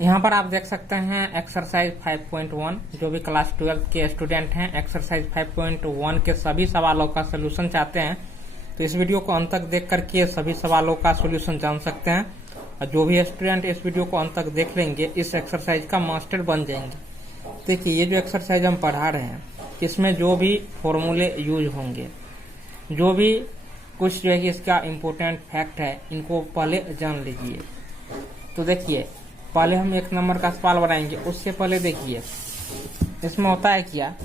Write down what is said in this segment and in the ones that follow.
यहाँ पर आप देख सकते हैं एक्सरसाइज 5.1 जो भी क्लास 12 के स्टूडेंट हैं एक्सरसाइज 5.1 के सभी सवालों का सोल्यूशन चाहते हैं तो इस वीडियो को अंत तक देख करके सभी सवालों का सोल्यूशन जान सकते हैं। और जो भी स्टूडेंट इस वीडियो को अंत तक देख लेंगे इस एक्सरसाइज का मास्टर बन जाएंगे। देखिए ये जो एक्सरसाइज हम पढ़ा रहे हैं इसमें जो भी फॉर्मूले यूज होंगे, जो भी कुछ जो है कि इसका इम्पोर्टेंट फैक्ट है, इनको पहले जान लीजिए। तो देखिए पहले हम एक नंबर का सवाल बनाएंगे, उससे पहले देखिए इसमें होता है क्या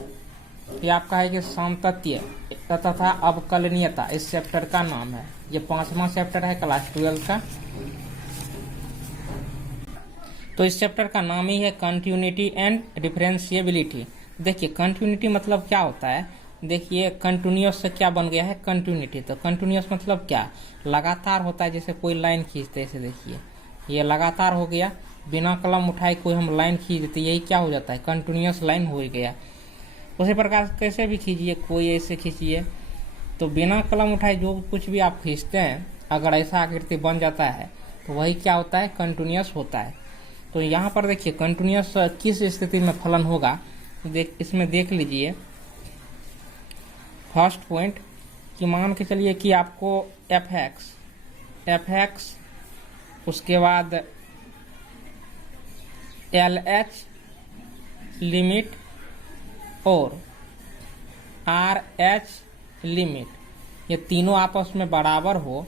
कि आपका है कि सामतत्य तथा अवकलनीयता इस चैप्टर का नाम है। ये 5वां चैप्टर है क्लास 12 का। तो इस चैप्टर का नाम ही है कंटिन्यूटी एंड डिफरेंशिएबिलिटी। देखिए कंटिन्यूटी मतलब क्या होता है, देखिए कंटिन्यूअस से क्या बन गया है कंटिन्यूटी। तो कंटिन्यूअस मतलब क्या, लगातार होता है, जैसे कोई लाइन खींचते ऐसे देखिए ये लगातार हो गया, बिना कलम उठाए कोई हम लाइन खींच देते यही क्या हो जाता है कंटिन्यूअस लाइन हो गया। उसी प्रकार से कैसे भी खींचिए, कोई ऐसे खींचिए तो बिना कलम उठाए जो कुछ भी आप खींचते हैं अगर ऐसा आकृति बन जाता है तो वही क्या होता है कंटिन्यूअस होता है। तो यहाँ पर देखिए कंटिन्यूअस किस स्थिति में फलन होगा, इसमें देख लीजिए। फर्स्ट पॉइंट कि मान के चलिए कि आपको एफ एक्स उसके बाद LH लिमिट और RH लिमिट ये तीनों आपस में बराबर हो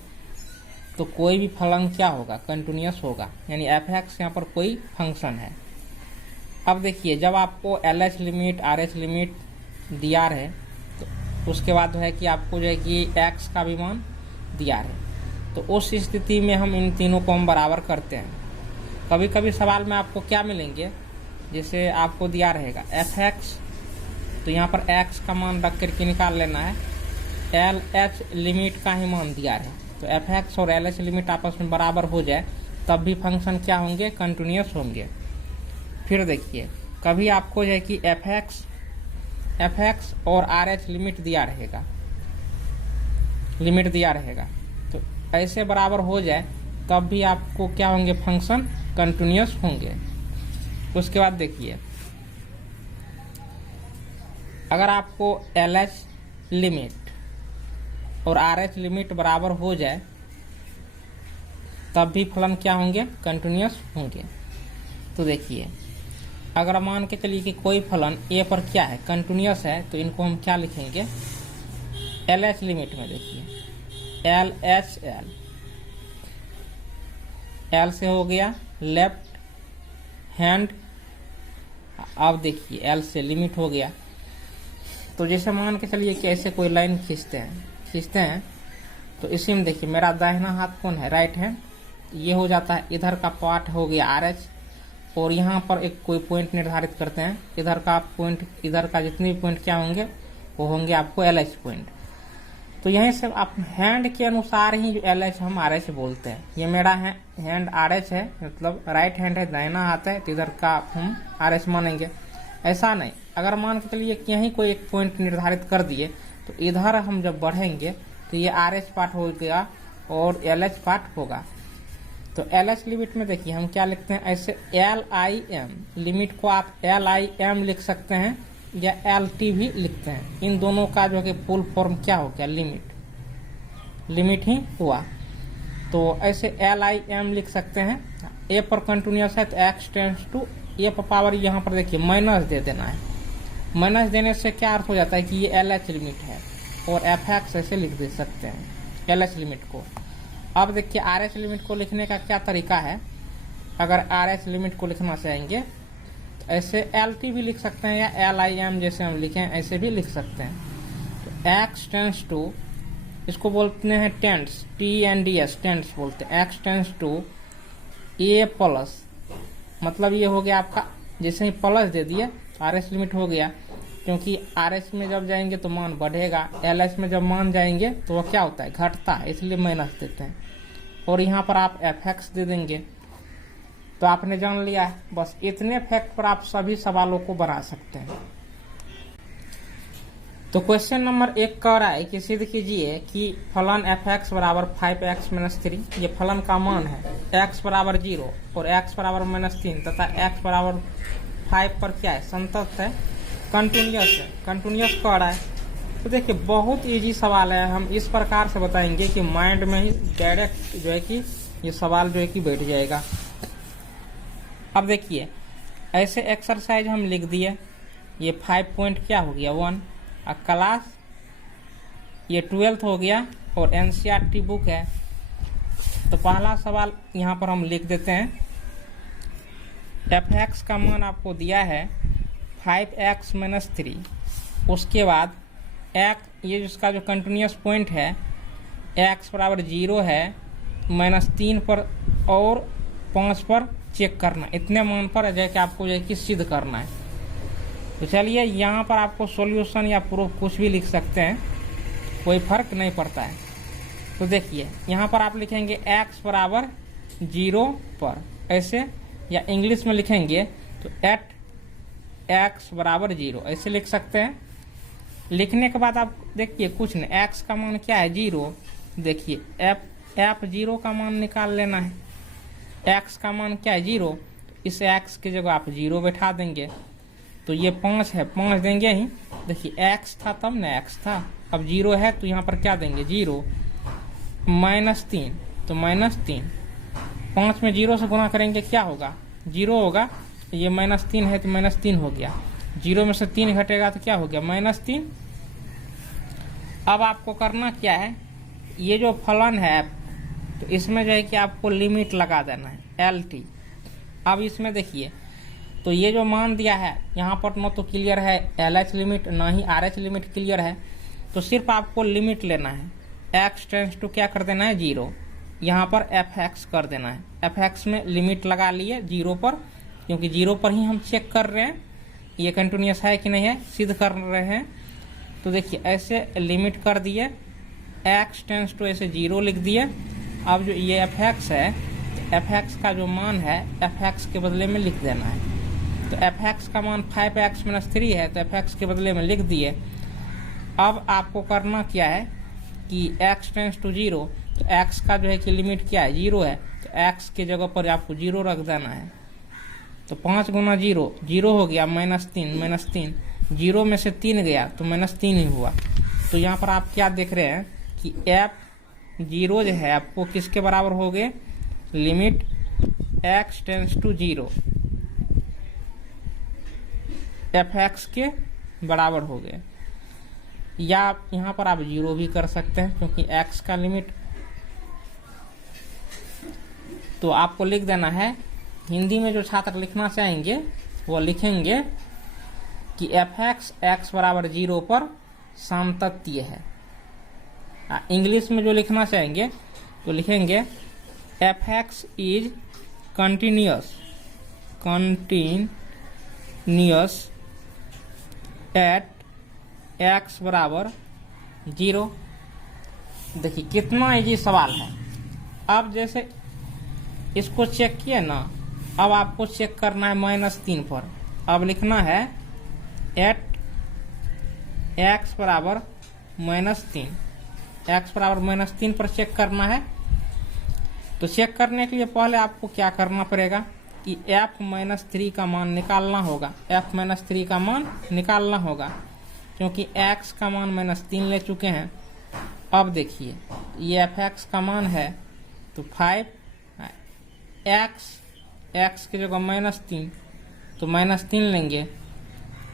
तो कोई भी फलन क्या होगा कंटिन्यूअस होगा, यानी fx यहाँ पर कोई फंक्शन है। अब देखिए जब आपको LH लिमिट RH लिमिट दिया है तो उसके बाद जो है कि आपको जो है कि x का भी मान दिया है, तो उस स्थिति में हम इन तीनों को हम बराबर करते हैं। कभी कभी सवाल में आपको क्या मिलेंगे, जैसे आपको दिया रहेगा fx तो यहाँ पर x का मान रख करके निकाल लेना है, LH लिमिट का ही मान दिया है तो fx और LH लिमिट आपस में बराबर हो जाए तब भी फंक्शन क्या होंगे कंटिन्यूअस होंगे। फिर देखिए कभी आपको जो है कि fx और RH लिमिट दिया रहेगा तो ऐसे बराबर हो जाए तब भी आपको क्या होंगे फंक्शन कंटिन्यूअस होंगे। उसके बाद देखिए अगर आपको LH लिमिट और RH लिमिट बराबर हो जाए तब भी फलन क्या होंगे कंटिन्यूअस होंगे। तो देखिए अगर मान के चलिए कि कोई फलन A पर क्या है कंटिन्यूअस है तो इनको हम क्या लिखेंगे LH लिमिट में। देखिए LHL L से हो गया लेफ्ट हैंड, अब देखिए L से लिमिट हो गया। तो जैसे मान के चलिए कि ऐसे कोई लाइन खींचते हैं तो इसी में देखिए मेरा दाहिना हाथ कौन है राइट हैंड, ये हो जाता है इधर का पार्ट हो गया RH और यहाँ पर एक कोई पॉइंट निर्धारित करते हैं, इधर का पॉइंट इधर का जितने भी पॉइंट क्या होंगे वो होंगे आपको LH पॉइंट। तो यहीं से आप हैंड के अनुसार ही जो LH हम RH बोलते हैं। ये मेरा हैंड RH है मतलब राइट हैंड है, दाहिना हाथ है तो इधर का हम RH मानेंगे। ऐसा नहीं, अगर मान के चलिए कि यहीं कोई एक पॉइंट निर्धारित कर दिए तो इधर हम जब बढ़ेंगे तो ये RH पार्ट हो गया और LH पार्ट होगा। तो LH लिमिट में देखिए हम क्या लिखते हैं ऐसे LIM लिमिट को आप LIM लिख सकते हैं या LT भी लिखते हैं। इन दोनों का जो है फुल फॉर्म क्या हो गया लिमिट ही हुआ। तो ऐसे LIM लिख सकते हैं। A पर कंटिन्यूअस है तो x टेंड्स टू A पर पावर यहाँ पर देखिए माइनस दे देना है। माइनस देने से क्या अर्थ हो जाता है कि ये LH लिमिट है और fx ऐसे लिख दे सकते हैं LH लिमिट को। अब देखिए RH लिमिट को लिखने का क्या तरीका है, अगर RH लिमिट को लिखना चाहेंगे तो ऐसे LT भी लिख सकते हैं या LIM जैसे हम लिखें ऐसे भी लिख सकते हैं। तो x टेंड्स टू इसको बोलते हैं टेंड्स TNDS टेंड्स बोलते हैं, x tends to A plus मतलब ये हो गया आपका जैसे ही प्लस दे दिए RH लिमिट हो गया, क्योंकि RH में जब जाएंगे तो मान बढ़ेगा, LH में जब मान जाएंगे तो वो क्या होता है घटता है, इसलिए माइनस देते हैं। और यहाँ पर आप fx दे देंगे तो आपने जान लिया है। बस इतने फैक्ट पर आप सभी सवालों को बना सकते हैं। तो क्वेश्चन नंबर 1 कह रहा है कि सिद्ध कीजिए कि फलन f(x) बराबर 5x - 3, ये फलन का मान है, x बराबर 0 और x बराबर -3 तथा x बराबर 5 पर क्या है, संतत है, कंटिन्यूअस है, कंटिन्यूअस कह रहा है। तो देखिए बहुत इजी सवाल है, हम इस प्रकार से बताएंगे कि माइंड में ही डायरेक्ट जो है कि ये सवाल जो है कि बैठ जाएगा। अब देखिए ऐसे एक्सरसाइज हम लिख दिए, ये 5 पॉइंट क्या हो गया 1, क्लास ये 12th हो गया और NCERT बुक है। तो पहला सवाल यहाँ पर हम लिख देते हैं, f(x) का मान आपको दिया है 5x - 3, उसके बाद x ये जिसका जो कंटिन्यूअस पॉइंट है x बराबर 0 है, -3 पर और 5 पर चेक करना, इतने मान पर जैसे आपको जो है कि सिद्ध करना है। तो चलिए यहाँ पर आपको सॉल्यूशन या प्रूफ कुछ भी लिख सकते हैं, कोई फर्क नहीं पड़ता है। तो देखिए यहाँ पर आप लिखेंगे x बराबर 0 पर ऐसे, या इंग्लिश में लिखेंगे तो एट x बराबर 0 ऐसे लिख सकते हैं। लिखने के बाद आप देखिए कुछ नहीं, x का मान क्या है 0, देखिए f(0) का मान निकाल लेना है, x का मान क्या है 0, इस x की जगह आप 0 बैठा देंगे। तो ये 5 है, 5 देंगे ही, देखिए x था तब ना x था, अब 0 है तो यहाँ पर क्या देंगे 0, -3 तो -3, 5 में 0 से गुणा करेंगे क्या होगा 0 होगा, ये -3 है तो -3 हो गया, 0 में से 3 घटेगा तो क्या हो गया -3। अब आपको करना क्या है, ये जो फलन है तो इसमें जो है कि आपको लिमिट लगा देना है LT। अब इसमें देखिए तो ये जो मान दिया है यहाँ पर न तो क्लियर है LH लिमिट ना ही RH लिमिट क्लियर है, तो सिर्फ आपको लिमिट लेना है, x टेंस टू क्या कर देना है 0, यहाँ पर f(x) कर देना है, f(x) में लिमिट लगा लिए 0 पर, क्योंकि 0 पर ही हम चेक कर रहे हैं ये कंटिन्यूअस है कि नहीं है, सिद्ध कर रहे हैं। तो देखिए ऐसे लिमिट कर दिए, x टेंस टू ऐसे 0 लिख दिए। अब जो ये f(x) है, f(x) का जो मान है f(x) के बदले में लिख देना है। तो f(x) का मान 5x - 3 है, तो f(x) के बदले में लिख दिए। अब आपको करना क्या है कि x टेंस टू 0, तो x का जो है कि लिमिट क्या है 0 है, तो x के जगह पर आपको 0 रख देना है। तो 5 गुना 0 0 हो गया, -3 0 में से 3 गया तो -3 ही हुआ। तो यहाँ पर आप क्या देख रहे हैं कि f(0) जो है आपको किसके बराबर हो गए, limit x tends to 0 f(x) के बराबर हो गए। या आप यहाँ पर आप 0 भी कर सकते हैं, क्योंकि x का लिमिट तो आपको लिख देना है। हिंदी में जो छात्र लिखना चाहेंगे वो लिखेंगे कि f(x) x बराबर 0 पर सामतत्य है। इंग्लिश में जो लिखना चाहेंगे तो लिखेंगे f(x) is continuous at x बराबर 0। देखिए कितना इजी सवाल है। अब जैसे इसको चेक किए ना, अब आपको चेक करना है -3 पर। अब लिखना है एट x बराबर -3, x बराबर -3 पर चेक करना है। तो चेक करने के लिए पहले आपको क्या करना पड़ेगा कि f-3 का मान निकालना होगा, f-3 का मान निकालना होगा, क्योंकि x का मान -3 ले चुके हैं। अब देखिए ये f(x) का मान है तो 5 x की जगह -3 तो -3 लेंगे।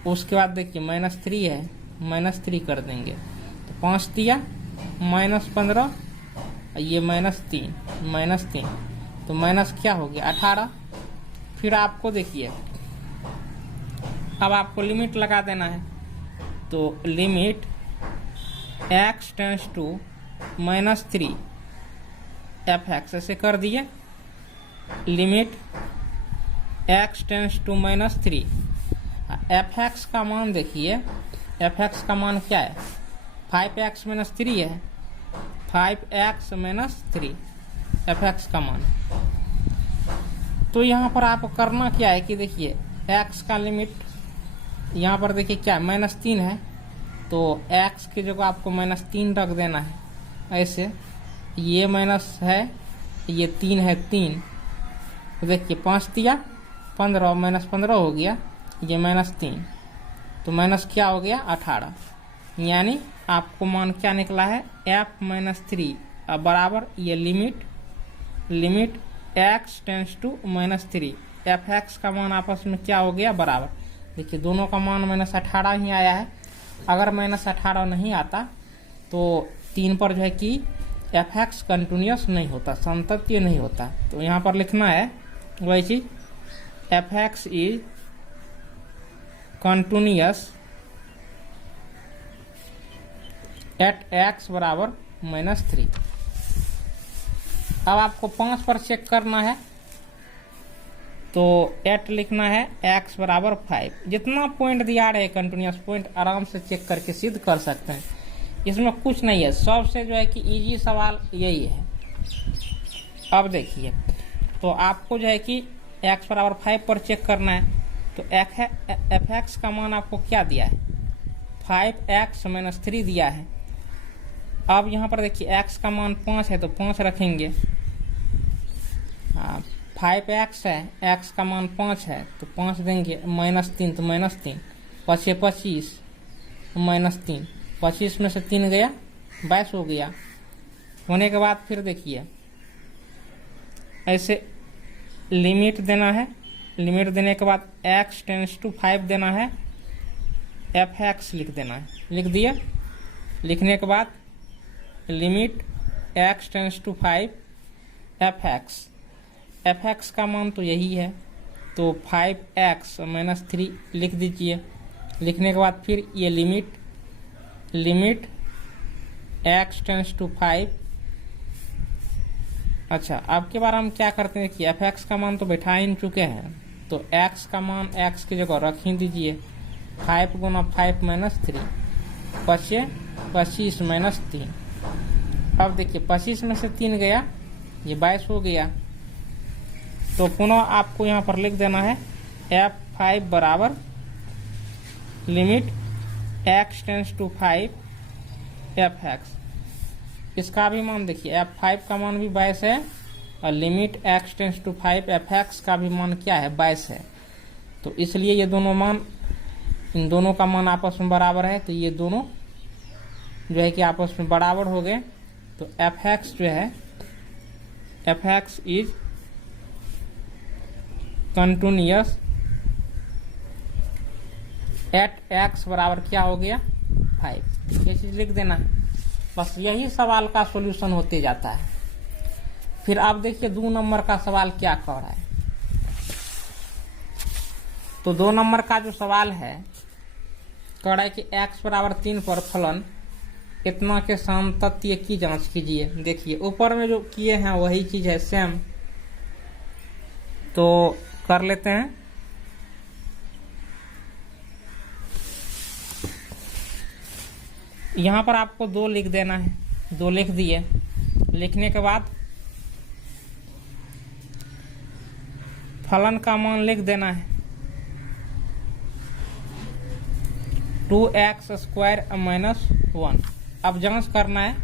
उसके बाद देखिए -3 है, -3 कर देंगे तो 5 दिया, -15, ये -3 तो माइनस क्या हो गया 18। फिर आपको देखिए अब आपको लिमिट लगा देना है, तो limit x tends to -3 f(x) ऐसे कर दिए। Limit x tends to -3, f(x) का मान देखिए, f(x) का मान क्या है 5x - 3 है, 5x - 3 f(x) का मान। तो यहाँ पर आप करना क्या है कि देखिए x का लिमिट यहाँ पर देखिए क्या -3 है, तो x की जगह आपको -3 रख देना है। ऐसे ये माइनस है, ये 3 है, 3 तो देखिए 5 दिया 15, -15 हो गया, ये -3 तो माइनस क्या हो गया 18। यानी आपको मान क्या निकला है f-3। अब बराबर ये limit x tends to -3, f(x) का मान आपस में क्या हो गया बराबर। देखिए दोनों का मान -18 ही आया है। अगर -18 नहीं आता तो 3 पर जो है कि f(x) कंटिन्यूस नहीं होता, संतत्य नहीं होता। तो यहाँ पर लिखना है वही चीज, f(x) is continuous at x बराबर -3। अब आपको 5 पर चेक करना है तो एट लिखना है x बराबर 5। जितना पॉइंट दिया रहे कंटिन्यूस पॉइंट आराम से चेक करके सिद्ध कर सकते हैं, इसमें कुछ नहीं है। सबसे जो है कि इजी सवाल यही है। अब देखिए तो आपको जो है कि x बराबर 5 पर चेक करना है। तो f(x) का मान आपको क्या दिया है 5x - 3 दिया है। अब यहाँ पर देखिए x का मान 5 है तो 5 रखेंगे, 5x है, x का मान 5 है तो 5 देंगे, -3 तो -3, 5 25 -3, 25 में से 3 गया 22 हो गया। होने के बाद फिर देखिए ऐसे लिमिट देना है। लिमिट देने के बाद x टेंस टू 5 देना है, f(x) लिख देना है। लिख दिया। लिखने के बाद limit x tends to 5 f(x) का मान तो यही है तो 5x - 3 लिख दीजिए। लिखने के बाद फिर ये लिमिट x टेंस टू 5। अच्छा अब के बार हम क्या करते हैं कि f(x) का मान तो बैठा ही चुके हैं तो x का मान x की जगह रख ही दीजिए। 5 गुना 5 - 3, 25 - 3। अब देखिए 25 में से 3 गया, ये 22 हो गया। तो पुनः आपको यहाँ पर लिख देना है f(5) बराबर limit x tends to 5 f(x). इसका भी मान देखिए f(5) का मान भी 22 है और limit x tends to 5 f(x) का भी मान क्या है 22 है। तो इसलिए ये दोनों मान, इन दोनों का मान आपस में बराबर है। तो ये दोनों जो है कि आपस में बराबर हो गए। तो f(x) जो है f(x) is continuous at x बराबर क्या हो गया 5। ये चीज लिख देना है। बस यही सवाल का सॉल्यूशन होते जाता है। फिर आप देखिए 2 नंबर का सवाल क्या कह रहा है। तो 2 नंबर का जो सवाल है कह रहा है कि x बराबर 3 पर फलन इतना के सामतत्य की जांच कीजिए। देखिए ऊपर में जो किए हैं वही चीज है सेम, तो कर लेते हैं। यहाँ पर आपको 2 लिख देना है, 2 लिख दिए। लिखने के बाद फलन का मान लिख देना है 2x² - 1। अब जांच करना है।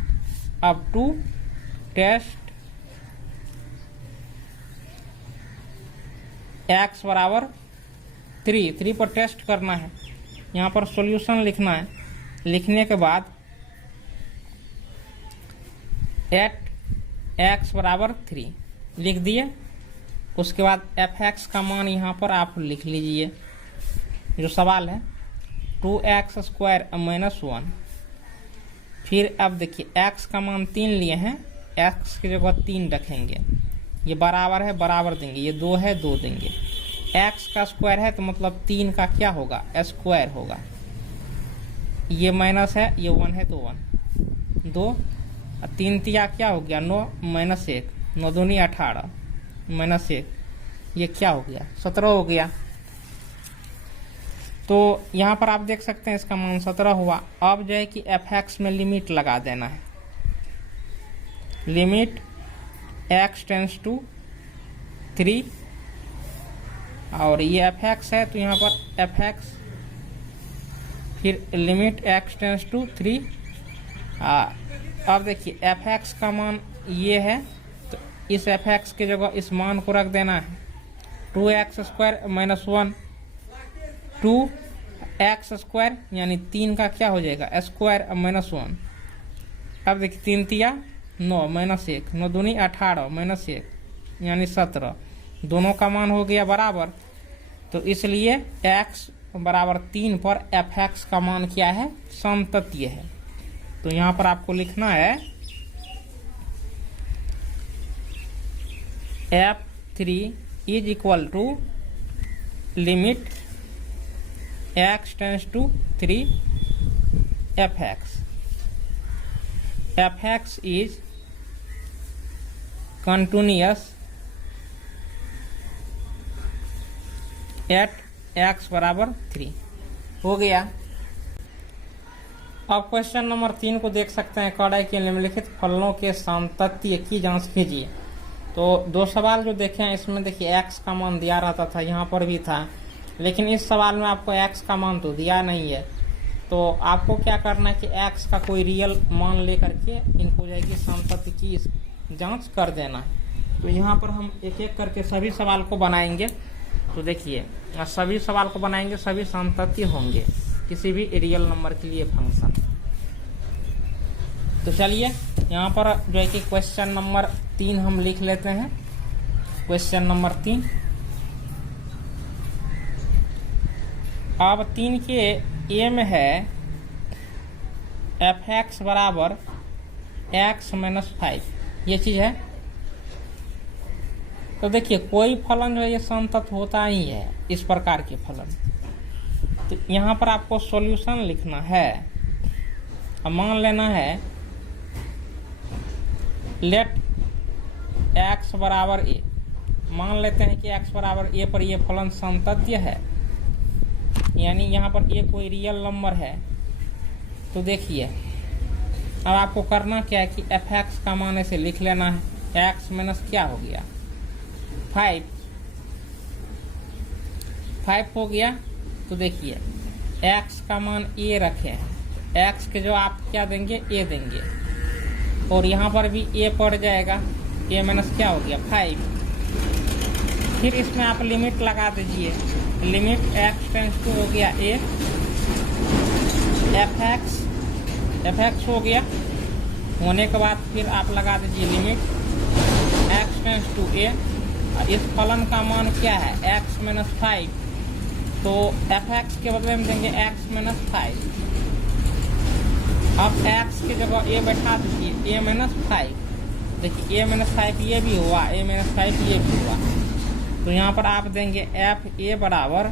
अब टू टेस्ट x बराबर 3 पर टेस्ट करना है। यहाँ पर सॉल्यूशन लिखना है। लिखने के बाद एट x बराबर 3 लिख दिए। उसके बाद f(x) का मान यहाँ पर आप लिख लीजिए। जो सवाल है 2x² - 1। फिर अब देखिए x का मान 3 लिए हैं, x की जगह 3 रखेंगे। ये बराबर है, बराबर देंगे। ये 2 है, 2 देंगे। x का स्क्वायर है तो मतलब 3 का क्या होगा स्क्वायर होगा। ये माइनस है, ये 1 है तो 1, 2 3 तिया क्या हो गया 9 - 1, 9 दूनी 18 -1, ये क्या हो गया 17 हो गया। तो यहाँ पर आप देख सकते हैं इसका मान 17 हुआ। अब जो है कि f(x) में लिमिट लगा देना है। लिमिट x टेंस टू 3 और ये f(x) है तो यहाँ पर f(x) फिर लिमिट x टेंस टू 3। अब देखिए एफ एक्स का मान ये है, तो इस एफ एक्स के जगह इस मान को रख देना है 2x² माइनस 1, 2x² यानी 3 का क्या हो जाएगा स्क्वायर माइनस 1। अब देखिए 3 तिया 9 माइनस 1, 9 दूनी 18 माइनस 1 यानी 17, दोनों का मान हो गया बराबर। तो इसलिए x बराबर 3 पर एफ एक्स का मान क्या है समतत्य है। तो यहाँ पर आपको लिखना है F3 is equal to limit x tends to 3 f x is continuous at x बराबर 3। हो गया। अब क्वेश्चन नंबर 3 को देख सकते हैं। कड़ाई के निम्नलिखित फलनों के सामतत्य की जांच कीजिए। तो दो सवाल जो देखे हैं इसमें देखिए x का मान दिया रहता था, यहाँ पर भी था, लेकिन इस सवाल में आपको x का मान तो दिया नहीं है। तो आपको क्या करना है कि x का कोई रियल मान लेकर के इनको जाएगी सामतत्य की जांच कर देना है। तो यहाँ पर हम एक एक करके सभी सवाल को बनाएंगे। तो देखिए सभी सवाल को बनाएंगे, सभी सामतत्य होंगे किसी भी रियल नंबर के लिए फंक्शन। तो चलिए यहाँ पर जो है कि क्वेश्चन नंबर 3 हम लिख लेते हैं। क्वेश्चन नंबर 3, अब 3 के ए में है एफ एक्स बराबर x माइनस 5, ये चीज है। तो देखिए कोई फलन जो है ये समतत्य होता ही है, इस प्रकार के फलन। तो यहाँ पर आपको सॉल्यूशन लिखना है। अब मान लेना है लेट x बराबर a, मान लेते हैं कि x बराबर a पर ये फलन समतत्य है, यानी यहाँ पर a कोई रियल नंबर है। तो देखिए अब आपको करना क्या है कि एफ एक्स का मान ऐसे लिख लेना है। x माइनस क्या हो गया 5 हो गया। तो देखिए x का मान a रखे हैं, x के जो आप क्या देंगे a देंगे, और यहाँ पर भी a पड़ जाएगा, a माइनस क्या हो गया 5। फिर इसमें आप लिमिट लगा दीजिए, लिमिट x टेंस टू हो गया a, एफ एक्स हो गया। होने के बाद फिर आप लगा दीजिए limit x tends to a। इस फलन का मान क्या है x माइनस 5, तो एफ एक्स के बदले में देंगे x माइनस 5। अब x के जगह a बैठा दीजिए a माइनस 5। देखिए a माइनस 5 ये भी हुआ, a माइनस 5 ये भी हुआ। तो यहाँ पर आप देंगे एफ ए बराबर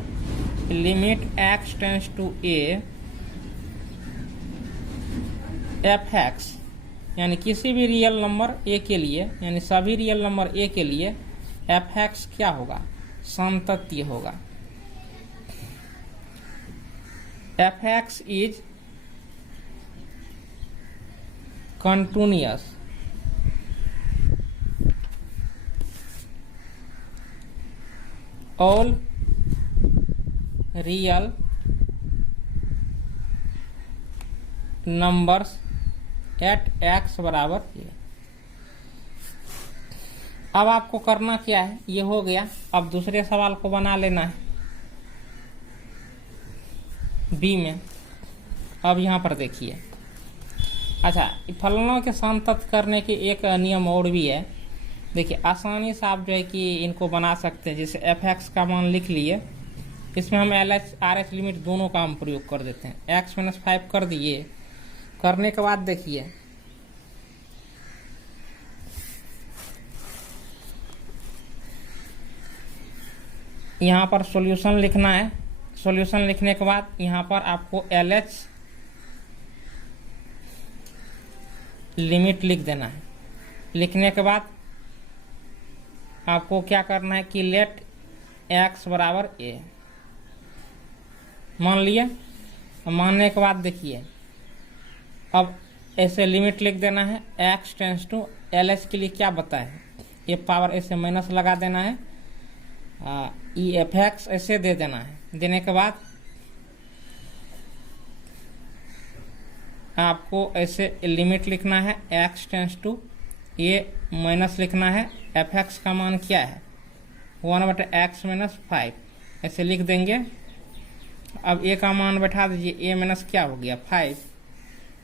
limit x tends to a f x, यानी किसी भी रियल नंबर a के लिए, यानी सभी रियल नंबर a के लिए एफ एक्स क्या होगा समतत्य होगा। F x is continuous all real numbers at x बराबर a। अब आपको करना क्या है, ये हो गया। अब दूसरे सवाल को बना लेना है बी में। अब यहाँ पर देखिए, अच्छा फलनों के सामतत्य करने के एक नियम और भी है। देखिए आसानी से आप जो है कि इनको बना सकते हैं। जैसे एफ एक्स का मान लिख लिए, इसमें हम L H R H limit दोनों का हम प्रयोग कर देते हैं। x माइनस 5 कर दिए, करने के बाद देखिए यहाँ पर सॉल्यूशन लिखना है। सॉल्यूशन लिखने के बाद यहाँ पर आपको एल एच लिमिट लिख देना है। लिखने के बाद आपको क्या करना है कि लेट x बराबर a मान लिए। मानने के बाद देखिए अब ऐसे लिमिट लिख देना है x tends to L H के लिए क्या बताए, ये पावर ऐसे माइनस लगा देना है, ई एफ एक्स ऐसे दे देना है। देने के बाद आपको ऐसे लिमिट लिखना है, x tends to a minus लिखना है। एफ एक्स का मान क्या है, 1/x माइनस 5, ऐसे लिख देंगे। अब ए का मान बैठा दीजिए, ए माइनस क्या हो गया 5।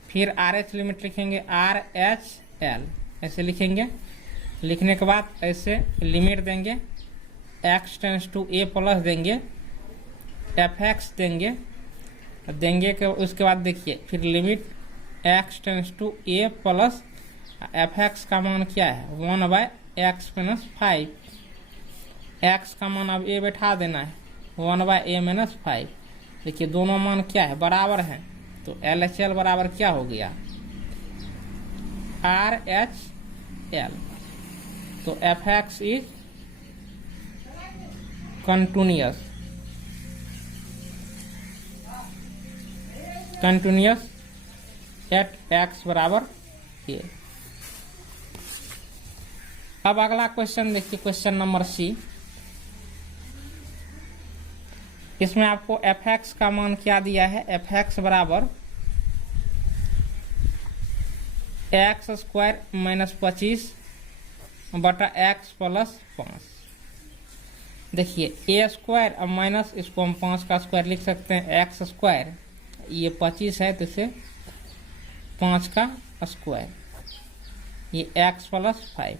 फिर आर एच लिमिट लिखेंगे, आर एच एल ऐसे लिखेंगे। लिखने के बाद ऐसे लिमिट देंगे, x tends to a plus देंगे, एफ एक्स देंगे के उसके बाद देखिए फिर limit x tends to a plus f x का मान क्या है 1/x माइनस 5। x का मान अब ए बैठा देना है 1/a माइनस 5। देखिए दोनों मान क्या है, बराबर है, तो LHL बराबर क्या हो गया RHL। तो F x is continuous at x बराबर a। अब अगला क्वेश्चन देखिए, क्वेश्चन नंबर सी। इसमें आपको एफ एक्स का मान क्या दिया है, एफ एक्स बराबर x² माइनस 25 बटा x प्लस 5। देखिए ए स्क्वायर अब माइनस, इसको हम 5 का स्क्वायर लिख सकते हैं, x², ये 25 है तो इसे 5 का स्क्वायर, ये x प्लस 5।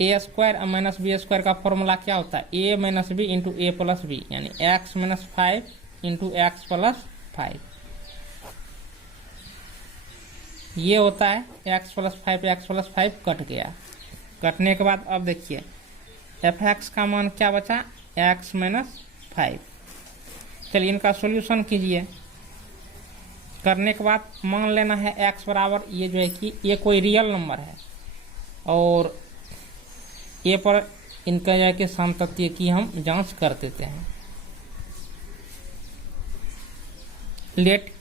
ए स्क्वायर अब माइनस बी स्क्वायर का फॉर्मूला क्या होता है, ए माइनस बी इंटू ए प्लस बी, यानी x minus 5 into x plus 5। ये होता है x plus 5, x plus 5 cut गया। कटने के बाद अब देखिए एफ एक्स का मान क्या बचा, x माइनस 5। चलिए इनका सॉल्यूशन कीजिए। करने के बाद मान लेना है x बराबर, ये जो है कि ये कोई रियल नंबर है और ए पर इनका जाके समतत्व की हम जांच कर देते हैं। Let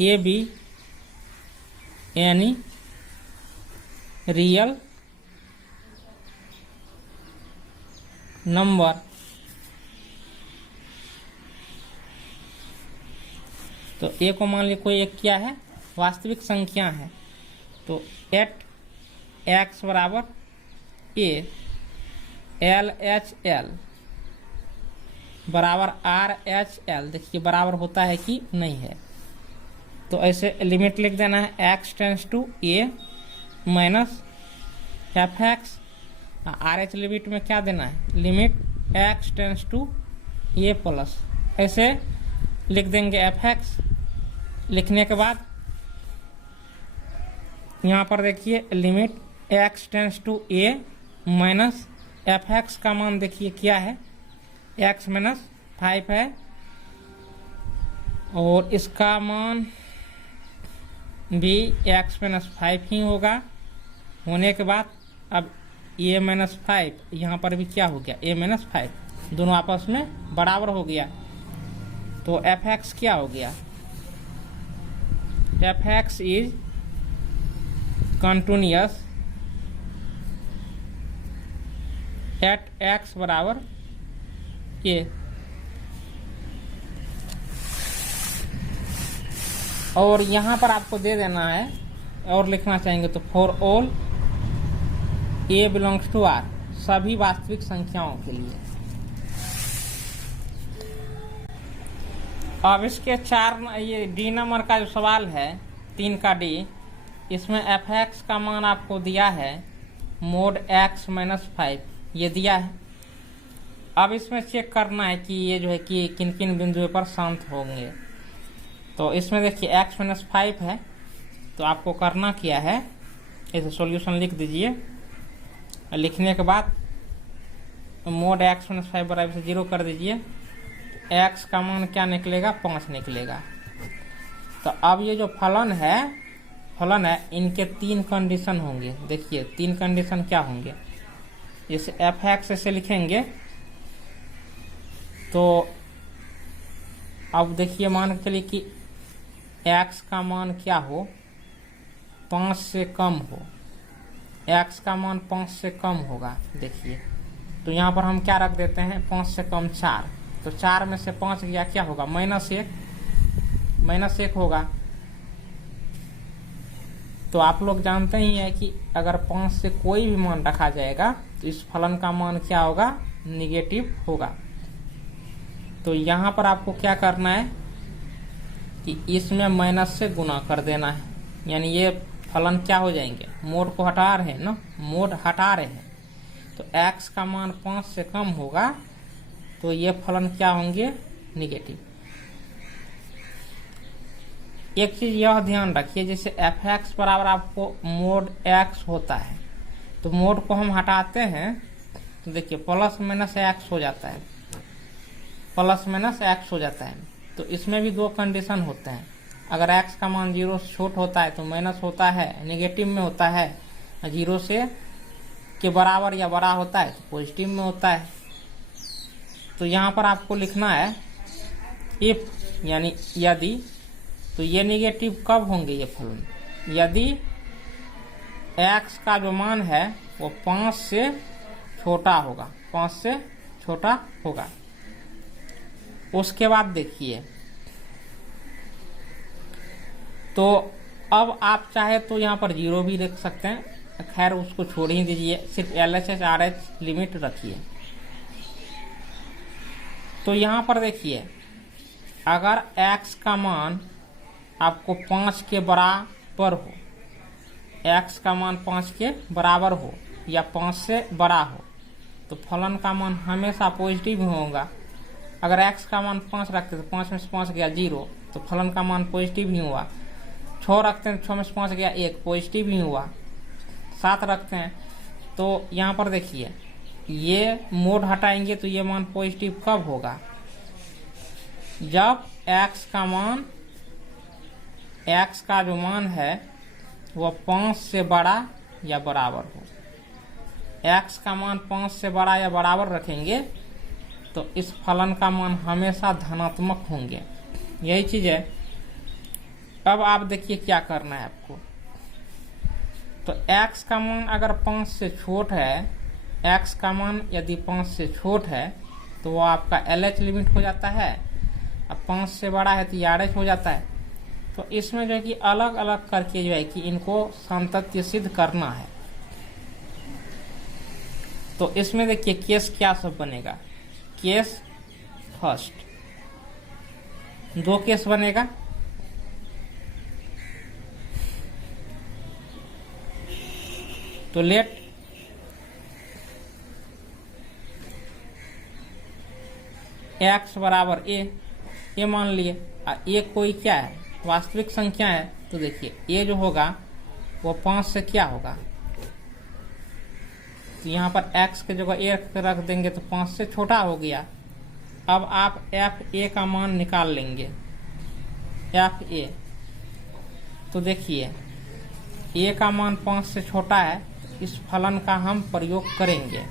a b any real number, तो ए को मान लीजिए कोई एक क्या है, वास्तविक संख्या है, तो एट x बराबर a LHL बराबर RHL। देखिए बराबर होता है कि नहीं है, तो ऐसे लिमिट लिख देना है, x tends to a minus f x. RH limit में क्या देना है, limit x tends to a plus, ऐसे लिख देंगे एफ एक्स। लिखने के बाद यहाँ पर देखिए limit x tends to a minus f x का मान देखिए क्या है, x माइनस 5 है और इसका मान भी x माइनस 5 ही होगा। होने के बाद अब a माइनस 5 यहाँ पर भी क्या हो गया, a माइनस 5, दोनों आपस में बराबर हो गया। तो एफ एक्स क्या हो गया, f x is continuous at x बराबर a। और यहाँ पर आपको दे देना है और लिखना चाहेंगे तो for all a belongs to r, सभी वास्तविक संख्याओं के लिए। अब इसके 4 ये डी नंबर का जो सवाल है 3 का डी, इसमें एफ एक्स का मान आपको दिया है मोड x माइनस 5, ये दिया है। अब इसमें चेक करना है कि ये जो है कि किन किन बिंदुओं पर शांत होंगे। तो इसमें देखिए x माइनस 5 है, तो आपको करना क्या है, इसे सॉल्यूशन लिख दीजिए। लिखने के बाद मोड x माइनस 5 बराबर से 0 कर दीजिए, x का मान क्या निकलेगा, 5 निकलेगा। तो अब ये जो फलन है इनके 3 कंडीशन होंगे। देखिए 3 कंडीशन क्या होंगे, जैसे एफ एक्स ऐसे लिखेंगे तो अब देखिए मान के लिए कि x का मान क्या हो, 5 से कम हो, x का मान 5 से कम होगा। देखिए तो यहाँ पर हम क्या रख देते हैं, 5 से कम 4, तो 4 में से 5 गया क्या होगा, -1, -1 होगा। तो आप लोग जानते ही हैं कि अगर 5 से कोई भी मान रखा जाएगा तो इस फलन का मान क्या होगा, निगेटिव होगा। तो यहाँ पर आपको क्या करना है कि इसमें माइनस से गुना कर देना है, यानी ये फलन क्या हो जाएंगे, मोड को हटा रहे हैं ना, मोड हटा रहे हैं। तो x का मान 5 से कम होगा तो ये फलन क्या होंगे, निगेटिव। एक चीज यह ध्यान रखिए, जैसे f(x) बराबर आपको मोड x होता है, तो मोड को हम हटाते हैं तो देखिए प्लस माइनस x हो जाता है, प्लस माइनस x हो जाता है। तो इसमें भी दो कंडीशन होते हैं, अगर x का मान 0 से छोट होता है तो माइनस होता है, नेगेटिव में होता है, 0 से के बराबर या बड़ा होता है तो पॉजिटिव में होता है। तो यहाँ पर आपको लिखना है इफ, यानी यदि, तो ये निगेटिव कब होंगे ये फलन, यदि x का जो मान है वो 5 से छोटा होगा, 5 से छोटा होगा। उसके बाद देखिए, तो अब आप चाहे तो यहाँ पर 0 भी रख सकते हैं, खैर उसको छोड़ ही दीजिए, सिर्फ LHS RH लिमिट रखिए। तो यहाँ पर देखिए, अगर x का मान आपको 5 के बराबर हो, x का मान 5 के बराबर हो या 5 से बड़ा हो, तो फलन का मान हमेशा पॉजिटिव होगा। अगर x का मान 5 रखते तो 5 में से 5 गया 0, तो फलन का मान पॉजिटिव ही हुआ। 6 रखते हैं, 6 में से 5 गया 1, पॉजिटिव ही हुआ। 7 रखते हैं, तो यहाँ पर देखिए ये मोड हटाएंगे तो ये मान पॉजिटिव कब होगा, जब x का मान, x का जो मान है वह 5 से बड़ा या बराबर हो। x का मान 5 से बड़ा या बराबर रखेंगे तो इस फलन का मान हमेशा धनात्मक होंगे, यही चीज है। अब आप देखिए क्या करना है आपको, तो x का मान अगर 5 से छोट है, x का मान यदि 5 से छोट है तो वो आपका LH लिमिट हो जाता है, अब 5 से बड़ा है तो RH हो जाता है। तो इसमें जो है कि अलग अलग करके जो है कि इनको सातत्य सिद्ध करना है। तो इसमें देखिए केस क्या सब बनेगा, केस फर्स्ट, 2 केस बनेगा। तो लेट x बराबर a मान लिए, a कोई क्या है, वास्तविक संख्या है। तो देखिए a जो होगा वो 5 से क्या होगा, तो यहाँ पर x के जगह a रख देंगे तो 5 से छोटा हो गया। अब आप fa का मान निकाल लेंगे, fa। तो देखिए a का मान 5 से छोटा है, इस फलन का हम प्रयोग करेंगे।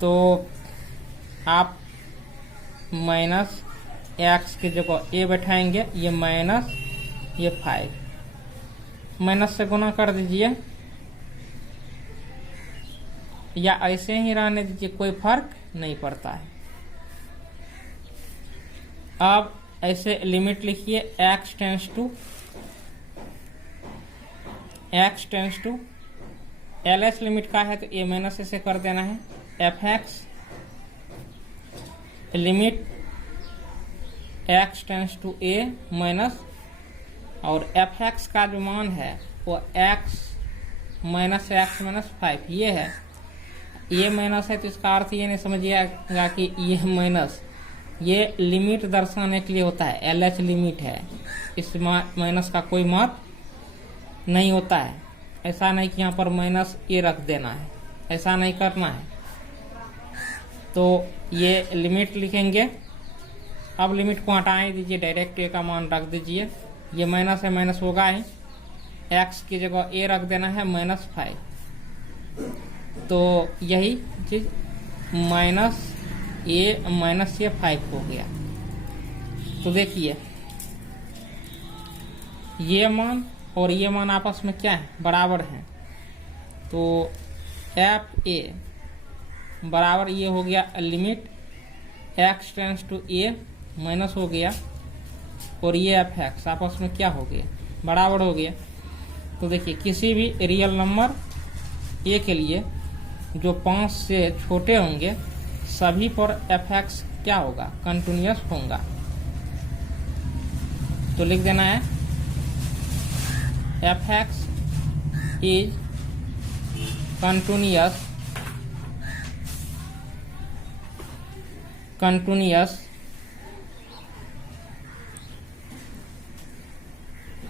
तो आप माइनस x के जगह a बैठाएंगे, ये माइनस ये 5, माइनस से गुना कर दीजिए या ऐसे ही रहने दीजिए, कोई फर्क नहीं पड़ता है। अब ऐसे लिमिट लिखिए, x tends to LH limit का है तो a माइनस से कर देना है, fx limit x tends to a minus, और fx का जो मान है वो x माइनस x माइनस 5 ये है। ये माइनस है तो इसका अर्थ ये नहीं समझिएगा कि ये माइनस, ये लिमिट दर्शाने के लिए होता है, LH लिमिट है, इस माइनस का कोई महत्व नहीं होता है। ऐसा नहीं कि यहाँ पर माइनस a रख देना है, ऐसा नहीं करना है। तो ये लिमिट लिखेंगे, अब लिमिट को हटाए दीजिए, डायरेक्ट a का मान रख दीजिए, ये माइनस है माइनस होगा ही, x की जगह a रख देना है -5। तो यही चीज माइनस ये 5 हो गया। तो देखिए ये मान और ये मान आपस में क्या है, बराबर हैं। तो fa बराबर ये हो गया limit x tends to a minus हो गया और ये एफ एक्स आपस में क्या हो गया, बराबर हो गया। तो देखिए किसी भी रियल नंबर ए के लिए जो 5 से छोटे होंगे सभी पर एफ एक्स क्या होगा, कंटिन्यूअस होगा। तो लिख देना है f x is continuous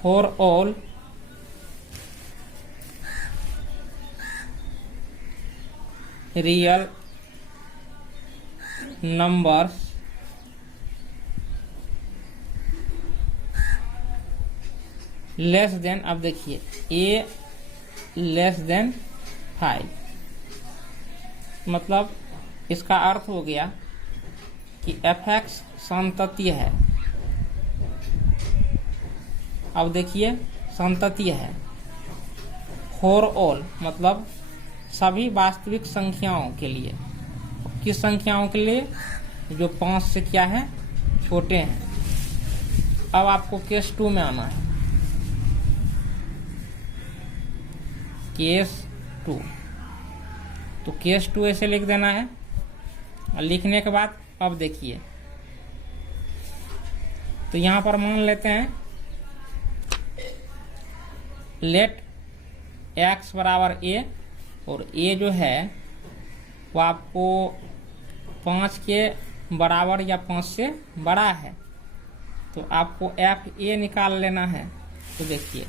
for all real numbers less than, अब देखिए a लेस देन 5, मतलब इसका अर्थ हो गया कि एफ एक्स संततीय है। अब देखिए संततीय है, फॉर ऑल मतलब सभी वास्तविक संख्याओं के लिए। किस संख्याओं के लिए, जो 5 से क्या है, छोटे हैं। अब आपको केस 2 में आना है, केस 2। तो केस 2 ऐसे लिख देना है। और लिखने के बाद अब देखिए, तो यहां पर मान लेते हैं लेट x बराबर a, और a जो है वो आपको 5 के बराबर या 5 से बड़ा है, तो आपको एफ ए निकाल लेना है। तो देखिए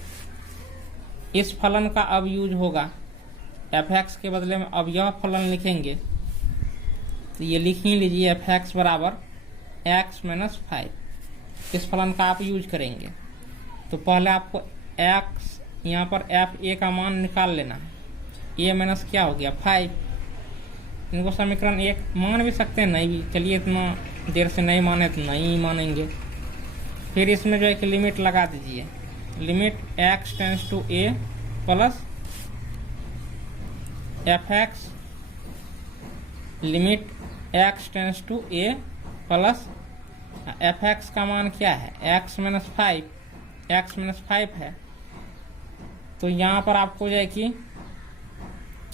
इस फलन का अब यूज होगा, एफ एक्स के बदले में अब यह फलन लिखेंगे। तो ये लिख ही लीजिए, एफ एक्स बराबर x माइनस 5, इस फलन का आप यूज करेंगे। तो पहले आपको x यहाँ पर एफ ए का मान निकाल लेना है। ए माइनस क्या हो गया 5, इनको समीकरण 1 मान भी सकते हैं, नहीं भी, चलिए इतना देर से नहीं माने तो नहीं मानेंगे। फिर इसमें जो है कि लिमिट लगा दीजिए, limit x tends to a plus f x, limit x tends to a plus f x का मान क्या है, x माइनस 5 है। तो यहाँ पर आपको जो है कि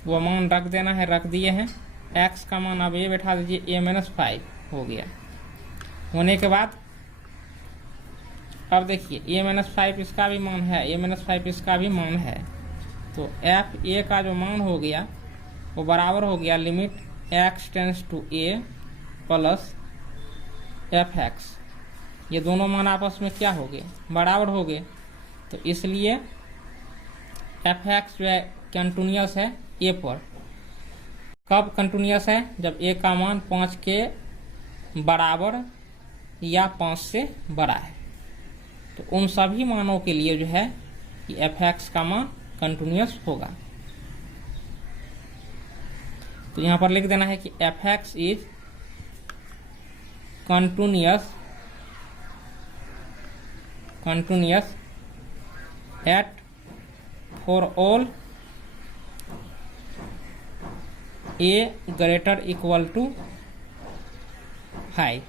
वो मान रख देना है, रख दिए हैं। x का मान अब ये बैठा दीजिए, a माइनस 5 हो गया। होने के बाद अब देखिए a माइनस 5 इसका भी मान है, a माइनस 5 इसका भी मान है। तो एफ ए का जो मान हो गया वो बराबर हो गया limit x tends to a plus f x. ये दोनों मान आपस में क्या हो गए, बराबर हो गए। तो इसलिए एफ एक्स जो है कंटिन्यूअस है ए पर। कब कंटिन्यूअस है, जब ए का मान 5 के बराबर या 5 से बड़ा है। तो उन सभी मानों के लिए जो है कि एफ एक्स का मान कंटिन्यूअस होगा। तो यहां पर लिख देना है कि f x is continuous at for all a greater equal to 5।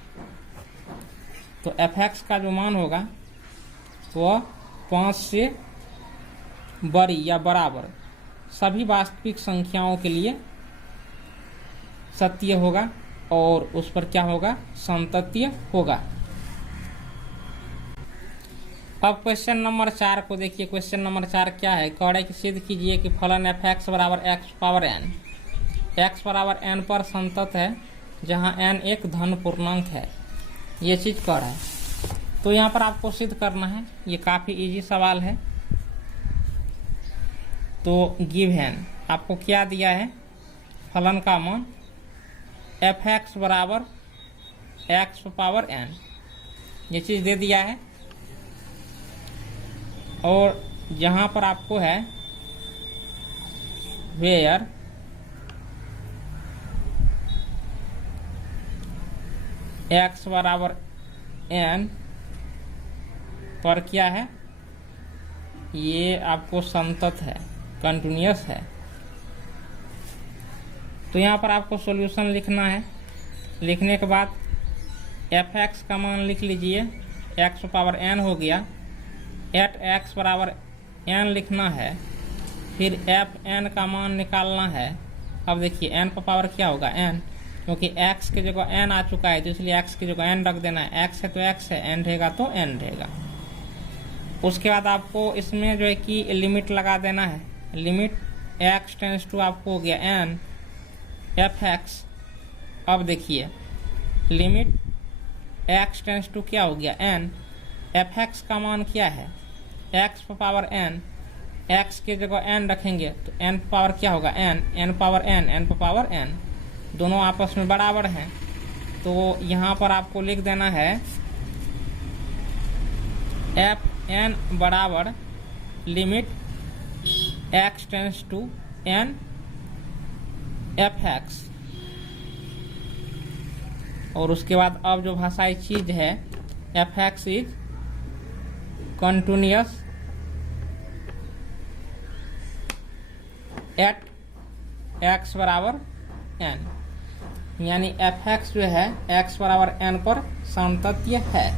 तो एफ एक्स का जो मान होगा वह 5 से बड़ी या बराबर सभी वास्तविक संख्याओं के लिए सत्य होगा, और उस पर क्या होगा, संतत्य होगा। अब क्वेश्चन नंबर 4 को देखिए। क्वेश्चन नंबर 4 क्या है, कह रहे कि सिद्ध कीजिए कि फलन एफ एक्स बराबर एक्स पावर एन, एक्स बराबर एन पर संतत है जहां एन एक धन पूर्णांक है। ये चीज कह रहा है। तो यहाँ पर आपको सिद्ध करना है, ये काफी इजी सवाल है। तो गिवन आपको क्या दिया है, फलन का मान एफ एक्स बराबर एक्स पावर एन, ये चीज दे दिया है। और जहां पर आपको है वेयर एक्स बराबर एन पर क्या है, ये आपको संतत है, कंटिन्यूअस है। तो यहाँ पर आपको सॉल्यूशन लिखना है। लिखने के बाद एफ एक्स का मान लिख लीजिए, x पावर n हो गया, एट x बराबर n लिखना है, फिर एफ n का मान निकालना है। अब देखिए n का पावर क्या होगा n, क्योंकि x की जगह n आ चुका है तो इसलिए x की जगह n रख देना है, x है तो x है, n रहेगा तो n रहेगा। उसके बाद आपको इसमें जो है कि लिमिट लगा देना है, लिमिट x टेंस टू आपको हो गया n एफ एक्स। अब देखिए लिमिट x टेंस टू क्या हो गया n, एफ एक्स का मान क्या है x पावर n, x के जगह n रखेंगे तो n पावर क्या होगा n, n power n, n power n, दोनों आपस में बराबर हैं। तो यहाँ पर आपको लिख देना है एफ n बराबर limit x tends to n f x. और उसके बाद अब जो भाषाई चीज है f x is continuous at x बराबर n, यानी एफ एक्स जो है x बराबर n पर सातत्य है।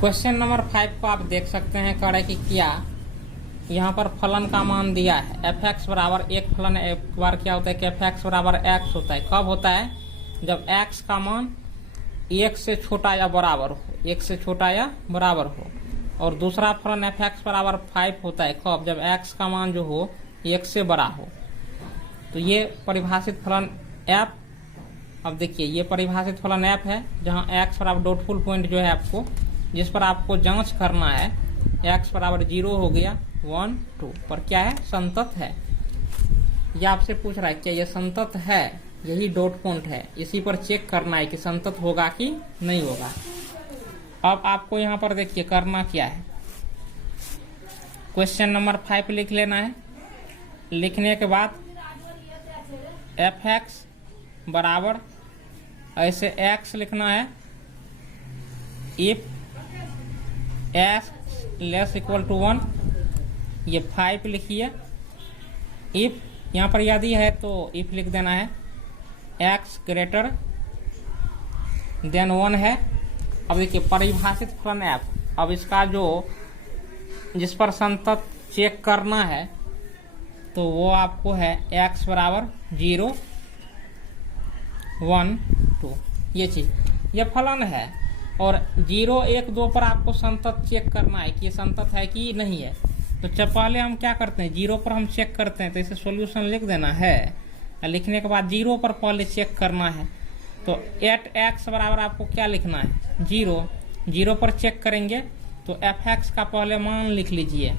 क्वेश्चन नंबर 5 को आप देख सकते हैं, कह रहे कि क्या यहाँ पर फलन का मान दिया है एफ एक्स बराबर एक फलन, एक बार क्या होता है कि एफ एक्स बराबर एक्स होता है। कब होता है, जब x का मान 1 से छोटा या बराबर हो, 1 से छोटा या बराबर हो। और दूसरा फलन एफ एक्स बराबर 5 होता है कब, जब x का मान जो हो 1 से बड़ा हो। तो ये परिभाषित फलन f, अब देखिए ये परिभाषित फलन f है जहाँ x बराबर डॉटफुल पॉइंट जो है आपको, जिस पर आपको जांच करना है x बराबर 0 हो गया 1 2 पर क्या है, संतत है। ये आपसे पूछ रहा है क्या ये संतत है, यही डॉट पॉइंट है, इसी पर चेक करना है कि संतत होगा कि नहीं होगा। अब आपको यहाँ पर देखिए करना क्या है, क्वेश्चन नंबर 5 लिख लेना है। लिखने के बाद एफ एक्स बराबर ऐसे x लिखना है, if s less equal to 1, ये 5 लिखिए। इफ यहाँ पर यदि है तो इफ लिख देना है, x ग्रेटर देन 1 है। अब देखिए परिभाषित फलन f, अब इसका जो जिस पर संतत चेक करना है तो वो आपको है x बराबर 0 1 2, ये चीज, ये फलन है। और 0 1 2 पर आपको संतत चेक करना है कि ये संतत है कि नहीं है। तो जब पहले हम क्या करते हैं, 0 पर हम चेक करते हैं तो इसे सॉल्यूशन लिख देना है। लिखने के बाद 0 पर पहले चेक करना है, तो एट x बराबर आपको क्या लिखना है 0, 0 पर चेक करेंगे तो एफ एक्स का पहले मान लिख लीजिए।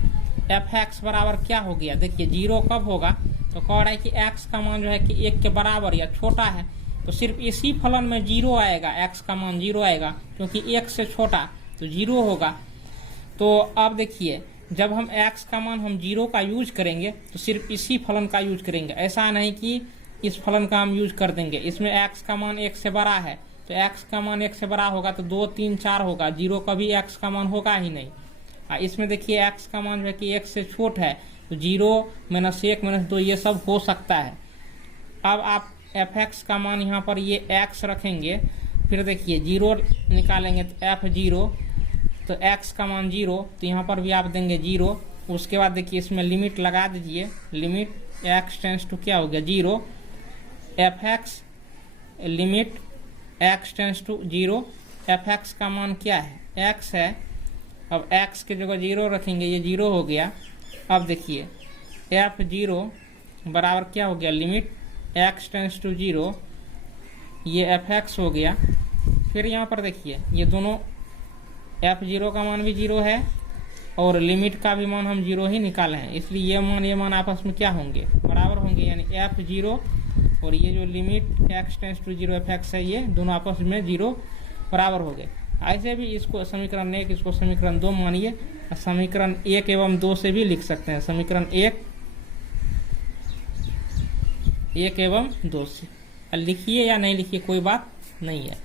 एफ एक्स बराबर क्या हो गया, देखिए 0 कब होगा, तो कह रहा है कि x का मान जो है कि 1 के बराबर या छोटा है, तो सिर्फ इसी फलन में 0 आएगा, x का मान 0 आएगा, क्योंकि 1 से छोटा तो 0 होगा। तो अब देखिए जब हम x का मान हम 0 का यूज करेंगे तो सिर्फ इसी फलन का यूज करेंगे, ऐसा नहीं कि इस फलन का हम यूज कर देंगे। इसमें x का मान 1 से बड़ा है तो x का मान 1 से बड़ा होगा तो 2 3 4 होगा, 0 कभी x का मान होगा ही नहीं। इसमें देखिए x का मान जो है कि 1 से छोट है तो 0 -1 -2 ये सब हो सकता है। अब आप एफ एक्स का मान यहाँ पर ये x रखेंगे, फिर देखिए 0 निकालेंगे तो एफ 0, तो x का मान 0, तो यहाँ पर भी आप देंगे 0। उसके बाद देखिए इसमें लिमिट लगा दीजिए, लिमिट x टेंस टू क्या हो गया 0, f x limit x tends to 0, f x का मान क्या है x है। अब x के जगह 0 रखेंगे, ये 0 हो गया। अब देखिए एफ 0 बराबर क्या हो गया, लिमिट x टेंस टू 0, ये एफ एक्स हो गया। फिर यहाँ पर देखिए ये दोनों एफ 0 का मान भी 0 है और लिमिट का भी मान हम 0 ही निकाले हैं, इसलिए ये मान आपस में क्या होंगे, बराबर होंगे, यानी एफ 0 और ये जो limit x tends to 0 f x है, ये दोनों आपस में 0 बराबर हो गए। ऐसे भी इसको समीकरण 1, इसको समीकरण 2 मानिए, समीकरण 1 एवं 2 से भी लिख सकते हैं, समीकरण 1 एवं 2 से लिखिए या नहीं लिखिए कोई बात नहीं है।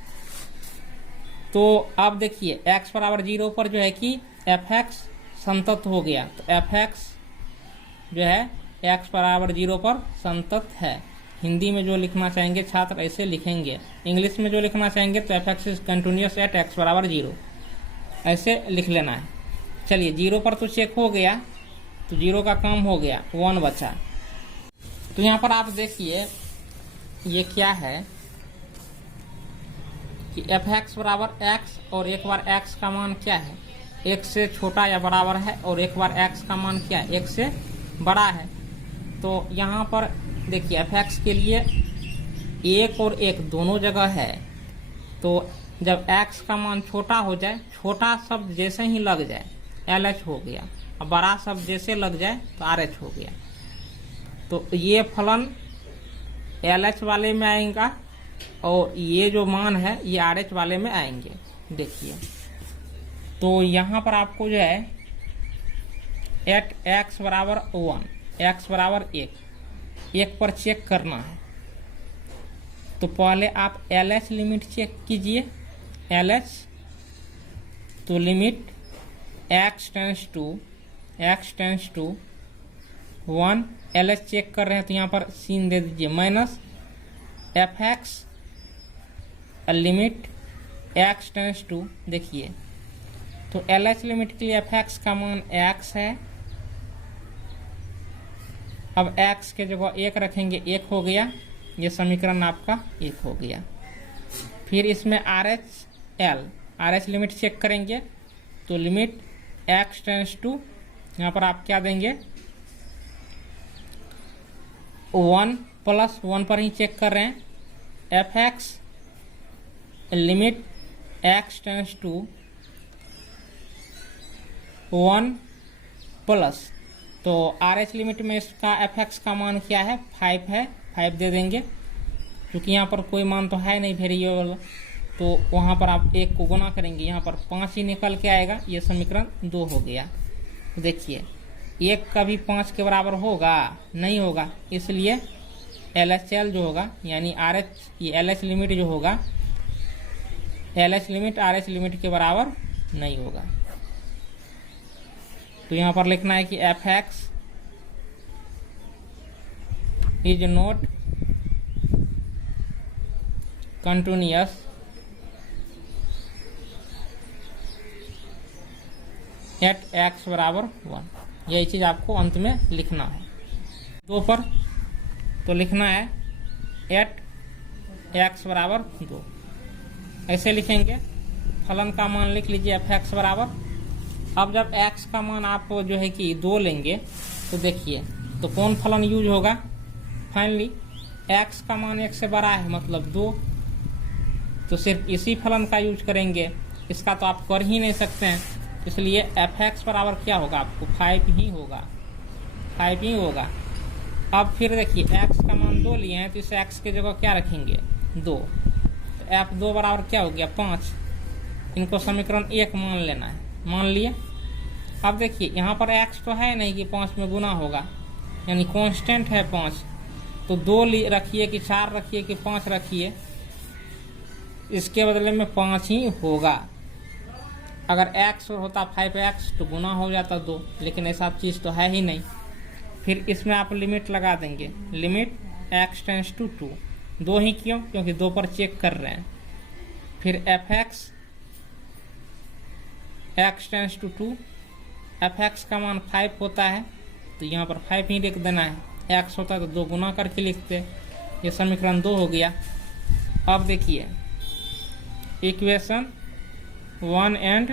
तो अब देखिए x बराबर 0 पर जो है कि एफ एक्स संतत हो गया, तो एफ एक्स जो है x बराबर 0 पर संतत है। हिंदी में जो लिखना चाहेंगे छात्र ऐसे लिखेंगे, इंग्लिश में जो लिखना चाहेंगे तो F x is continuous at x बराबर 0 ऐसे लिख लेना है। चलिए 0 पर तो चेक हो गया, तो 0 का काम हो गया, 1 बचा। तो यहाँ पर आप देखिए ये क्या है कि एफ एक्स बराबर एक्स और एक बार एक्स का मान क्या है, एक से छोटा या बराबर है, और एक बार एक्स का मान क्या है, एक से बड़ा है। तो यहाँ पर देखिए एफ एक्स के लिए एक और एक दोनों जगह है, तो जब एक्स का मान छोटा हो जाए, छोटा शब्द जैसे ही लग जाए एल एच हो गया, और बड़ा शब्द जैसे लग जाए तो आर एच हो गया। तो ये फलन एल एच वाले में आएगा और ये जो मान है ये आर एच वाले में आएंगे। देखिए तो यहाँ पर आपको जो है एट एक्स बराबर 1, एक्स बराबर 1 पर चेक करना है। तो पहले आप एल एच लिमिट चेक कीजिए, एल एच तो limit x tends to 1, L H check कर रहे हैं तो यहाँ पर सीन दे दीजिए minus f x limit x tends to, देखिए तो एल एच लिमिट के लिए एफ एक्स का मान x है, अब x के जगह 1 रखेंगे, 1 हो गया, ये समीकरण आपका 1 हो गया। फिर इसमें आर एच लिमिट चेक करेंगे तो लिमिट x टेंस टू, यहाँ पर आप क्या देंगे 1 प्लस 1 पर ही चेक कर रहे हैं, f x limit x tends to 1 plus, तो आर एच लिमिट में इसका एफ एक्स का मान क्या है 5 है, 5 दे देंगे, क्योंकि यहाँ पर कोई मान तो है नहीं वेरिएबल, तो वहाँ पर आप 1 को गुना करेंगे, यहाँ पर 5 ही निकल के आएगा, ये समीकरण 2 हो गया। देखिए 1 कभी 5 के बराबर होगा नहीं होगा, इसलिए एल एच एल जो होगा यानी आर एच, ये एल एच लिमिट जो होगा L H limit are H limit के बराबर नहीं होगा। तो यहाँ पर लिखना है कि f x is not continuous at x बराबर 1, यही चीज आपको अंत में लिखना है। 2 पर तो लिखना है एट एक्स बराबर 2, ऐसे लिखेंगे। फलन का मान लिख लीजिए एफ एक्स बराबर, अब जब x का मान आप जो है कि 2 लेंगे तो देखिए तो कौन फलन यूज होगा, फाइनली x का मान 1 से बड़ा है मतलब 2, तो सिर्फ इसी फलन का यूज करेंगे, इसका तो आप कर ही नहीं सकते हैं, इसलिए एफ एक्स बराबर क्या होगा आपको 5 ही होगा, 5 ही होगा। अब फिर देखिए x का मान 2 लिए हैं तो इस x के जगह क्या रखेंगे 2, तो f2 बराबर क्या हो गया 5, इनको समीकरण 1 मान लेना है, मान लिए। अब देखिए यहाँ पर x तो है नहीं कि 5 में गुना होगा, यानी कांस्टेंट है 5, तो 2 रखिए कि 4 रखिए कि 5 रखिए, इसके बदले में 5 ही होगा। अगर x होता 5x तो गुना हो जाता 2, लेकिन ऐसा चीज़ तो है ही नहीं। फिर इसमें आप लिमिट लगा देंगे, लिमिट x टेंस टू 2, 2 ही क्यों, क्योंकि 2 पर चेक कर रहे हैं। फिर f x x tends to 2, f x का मान 5 होता है तो यहाँ पर 5 ही लिख देना है, x होता है तो 2 गुना करके लिखते, ये समीकरण 2 हो गया। अब देखिए इक्वेशन 1 एंड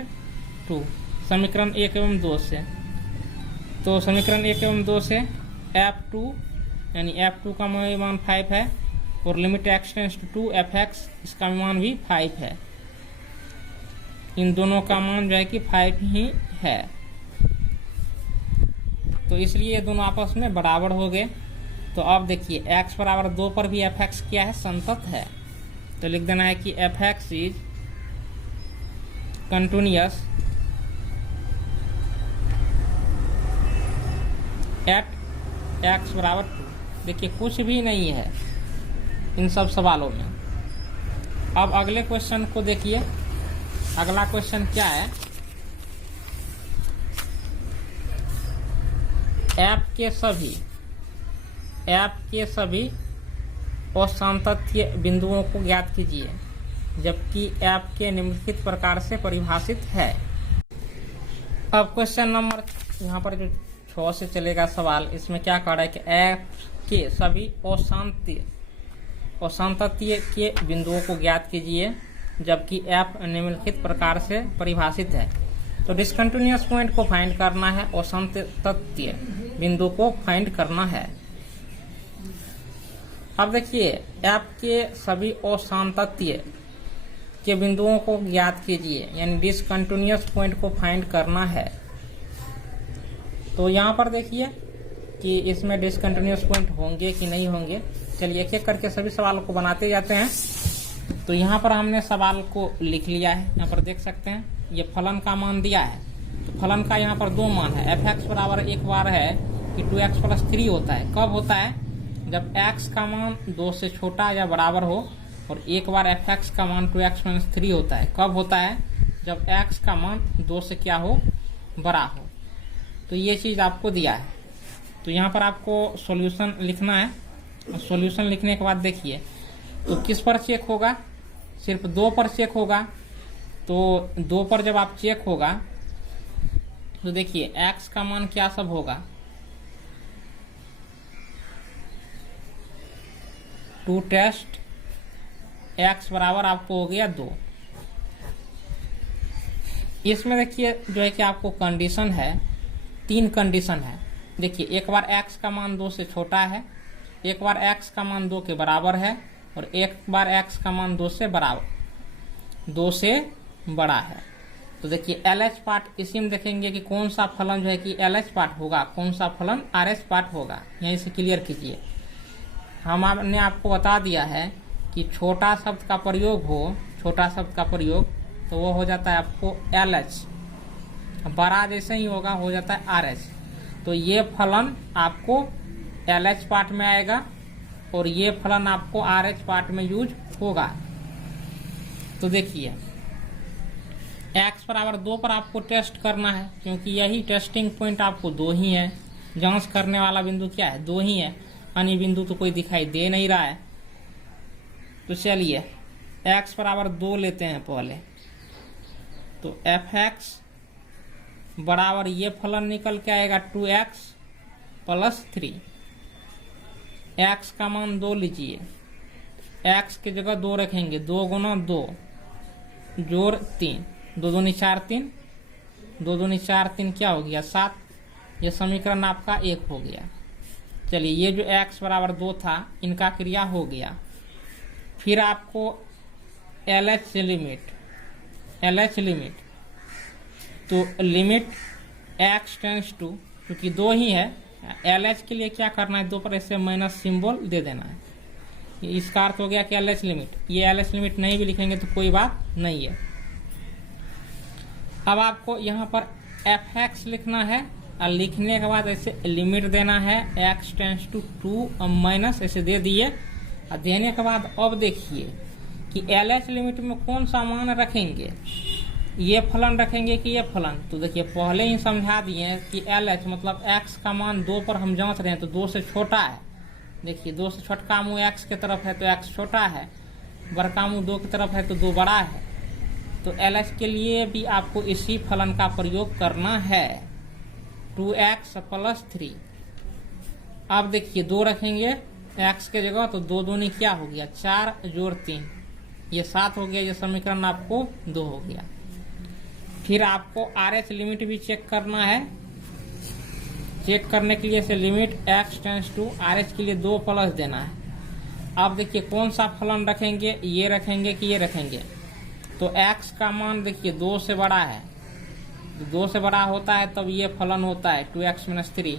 2, समीकरण 1 एवं 2 से, तो समीकरण 1 एवं 2 से f2 यानी f2 का मान 5 है और limit x tends to 2 f x, इसका मान भी 5 है, इन दोनों का मान जो है कि 5 ही है, तो इसलिए ये दोनों आपस में बराबर हो गए। तो अब देखिए x बराबर 2 पर भी एफ एक्स क्या है संतत है, तो लिख देना है कि f x is continuous eight x बराबर 2। देखिए कुछ भी नहीं है इन सब सवालों में। अब अगले क्वेश्चन को देखिए, अगला क्वेश्चन क्या है, एफ के सभी असांतत्य बिंदुओं को ज्ञात कीजिए जबकि f के निम्नलिखित प्रकार से परिभाषित है। अब क्वेश्चन नंबर यहाँ पर जो 6 से चलेगा सवाल, इसमें क्या कह रहा है कि f के सभी असांतत्य के बिंदुओं को ज्ञात कीजिए जबकि f निम्नलिखित प्रकार से परिभाषित है। तो डिसकंटिन्यूअस पॉइंट को फाइंड करना है, असांतत्य बिंदु को फाइंड करना है। अब देखिए f के सभी असांतत्य के बिंदुओं को ज्ञात कीजिए, यानी डिसकंटिन्यूअस पॉइंट को फाइंड करना है। तो यहाँ पर देखिए कि इसमें डिसकंटिन्यूअस पॉइंट होंगे कि नहीं होंगे। चलिए एक एक करके सभी सवालों को बनाते जाते हैं। तो यहाँ पर हमने सवाल को लिख लिया है, यहाँ पर देख सकते हैं ये फलन का मान दिया है। तो फलन का यहाँ पर 2 मान है। f(x) बराबर एक बार है कि 2x + 3 होता है। कब होता है? जब x का मान 2 से छोटा या बराबर हो, और एक बार f(x) का मान 2x - 3 होता है। कब होता है? जब x का मान 2 से क्या हो, बड़ा हो। तो ये चीज आपको दिया है। तो यहाँ पर आपको सॉल्यूशन लिखना है। सॉल्यूशन लिखने के बाद देखिए तो किस पर चेक होगा? सिर्फ 2 पर चेक होगा। तो 2 पर जब आप चेक होगा तो देखिए x का मान क्या सब होगा, 2 टेस्ट x बराबर आपको हो गया 2। इसमें देखिए जो है कि आपको कंडीशन है, 3 कंडीशन है। देखिए एक बार x का मान 2 से छोटा है, एक बार x का मान 2 के बराबर है, और एक बार x का मान 2 से बड़ा है। तो देखिए LH पार्ट इसी में देखेंगे कि कौन सा फलन जो है कि LH पार्ट होगा, कौन सा फलन RH पार्ट होगा। यहीं से क्लियर कीजिए। हमने आपको बता दिया है कि छोटा शब्द का प्रयोग हो, छोटा शब्द का प्रयोग तो वो हो जाता है आपको LH, बड़ा जैसे ही होगा हो जाता है RH। तो ये फलन आपको LH पार्ट में आएगा और ये फलन आपको RH पार्ट में यूज होगा। तो देखिए x बराबर 2 पर आपको टेस्ट करना है, क्योंकि यही टेस्टिंग पॉइंट आपको 2 ही है। जांच करने वाला बिंदु क्या है? 2 ही है, अन्य बिंदु तो कोई दिखाई दे नहीं रहा है। तो चलिए x बराबर 2 लेते हैं पहले। तो f(x) बराबर ये फलन निकल के आएगा 2x + 3। x का मान 2 लीजिए, x की जगह 2 रखेंगे, 2 × 2 जोड़ 3, 2 दूनी 4 3, 2 दूनी 4 3 क्या हो गया 7। ये समीकरण आपका 1 हो गया। चलिए ये जो x बराबर 2 था इनका क्रिया हो गया। फिर आपको LH लिमिट, तो लिमिट x टेंड्स टू, क्योंकि 2 ही है, LH के लिए क्या करना है, 2 पर ऐसे माइनस सिंबल दे देना है। इसका अर्थ हो गया कि LH लिमिट। ये LH लिमिट नहीं भी लिखेंगे तो कोई बात नहीं है। अब आपको यहाँ पर f(x) लिखना है, और लिखने के बाद ऐसे लिमिट देना है x टेंड्स टू 2 माइनस ऐसे दे दिए। और देने के बाद अब देखिए कि LH लिमिट में कौन सा मान रखेंगे, ये फलन रखेंगे कि ये फलन। तो देखिए पहले ही समझा दिए कि LH मतलब x का मान 2 पर हम जांच रहे हैं तो 2 से छोटा है। देखिए 2 से छोटा मुँह x के तरफ है तो x छोटा है, बड़का मुँह 2 की तरफ है तो 2 बड़ा है। तो LH के लिए भी आपको इसी फलन का प्रयोग करना है, 2x + 3। अब देखिए 2 रखेंगे x के जगह तो 2 दूनी क्या हो गया 4 जोड़ 3, ये 7 हो गया। ये समीकरण आपको 2 हो गया। फिर आपको RH लिमिट भी चेक करना है। चेक करने के लिए से limit x tends to RH के लिए 2 प्लस देना है। अब देखिए कौन सा फलन रखेंगे, ये रखेंगे कि ये रखेंगे। तो x का मान देखिए 2 से बड़ा है, 2 से बड़ा होता है तब ये फलन होता है 2x - 3।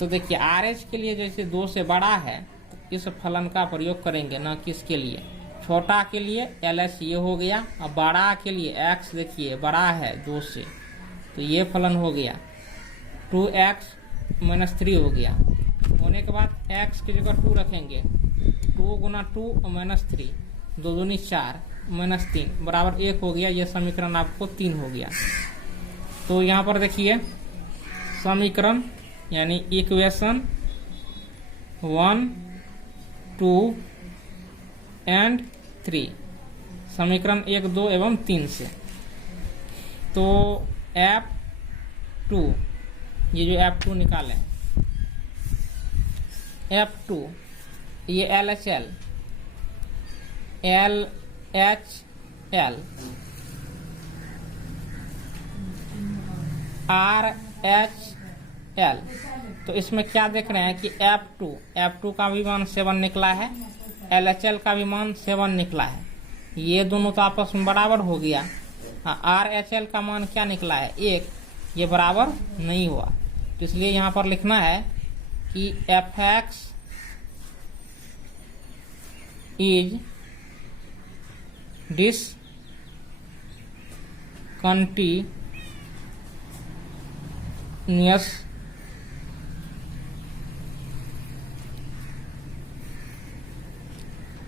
तो देखिए RH के लिए जैसे 2 से बड़ा है तो इस फलन का प्रयोग करेंगे, ना किसके लिए, छोटा के लिए LH ये हो गया, और बड़ा के लिए x देखिए बड़ा है 2 से तो ये फलन हो गया 2x - 3 हो गया। होने के बाद x की जगह 2 रखेंगे, 2 × 2 - 3, 2 दूनी 4 - 3 बराबर 1 हो गया। ये समीकरण आपको 3 हो गया। तो यहाँ पर देखिए समीकरण यानी इक्वेशन 1 2 एंड 3, समीकरण 1, 2 एवं 3 से। तो F2, ये जो F2 निकालें, F2 ये LHL, LHL, RHL, तो इसमें क्या देख रहे हैं कि F2 का भी मान 7 निकला है, LHL का भी मान 7 निकला है। ये दोनों तो आपस में बराबर हो गया। RHL का मान क्या निकला है 1, ये बराबर नहीं हुआ। तो इसलिए यहाँ पर लिखना है कि Fx is discontinuous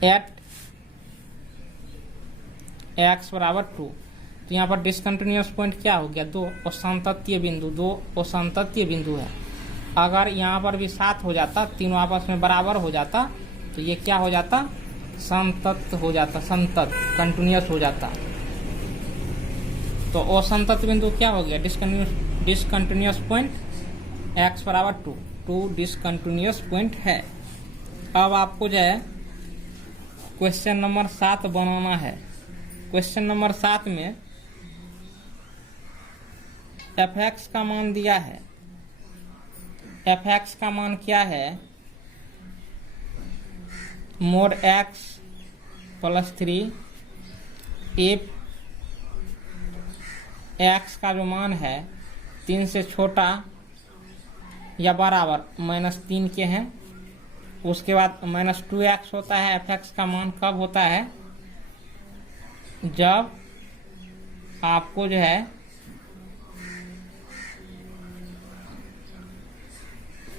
at x बराबर 2। तो यहाँ पर डिसकंटिन्यूअस पॉइंट क्या हो गया 2, और संतत्य बिंदु 2 और संतत्य बिंदु है। अगर यहाँ पर भी 7 हो जाता, तीनों आपस में बराबर हो जाता, तो ये क्या हो जाता, संतत्य हो जाता, संतत्य कंटिन्यूअस हो जाता। तो असंतत्य बिंदु क्या हो गया, डिसकंटिन्यूअस पॉइंट x बराबर 2 डिसकंटिन्यूअस पॉइंट है। अब आपको जो है क्वेश्चन नंबर 7 बनाना है। क्वेश्चन नंबर 7 में Fx का मान दिया है। Fx का मान क्या है, mod x plus 3, if x का जो मान है 3 से छोटा या बराबर -3 के हैं। उसके बाद -2x होता है। Fx का मान कब होता है, जब आपको जो है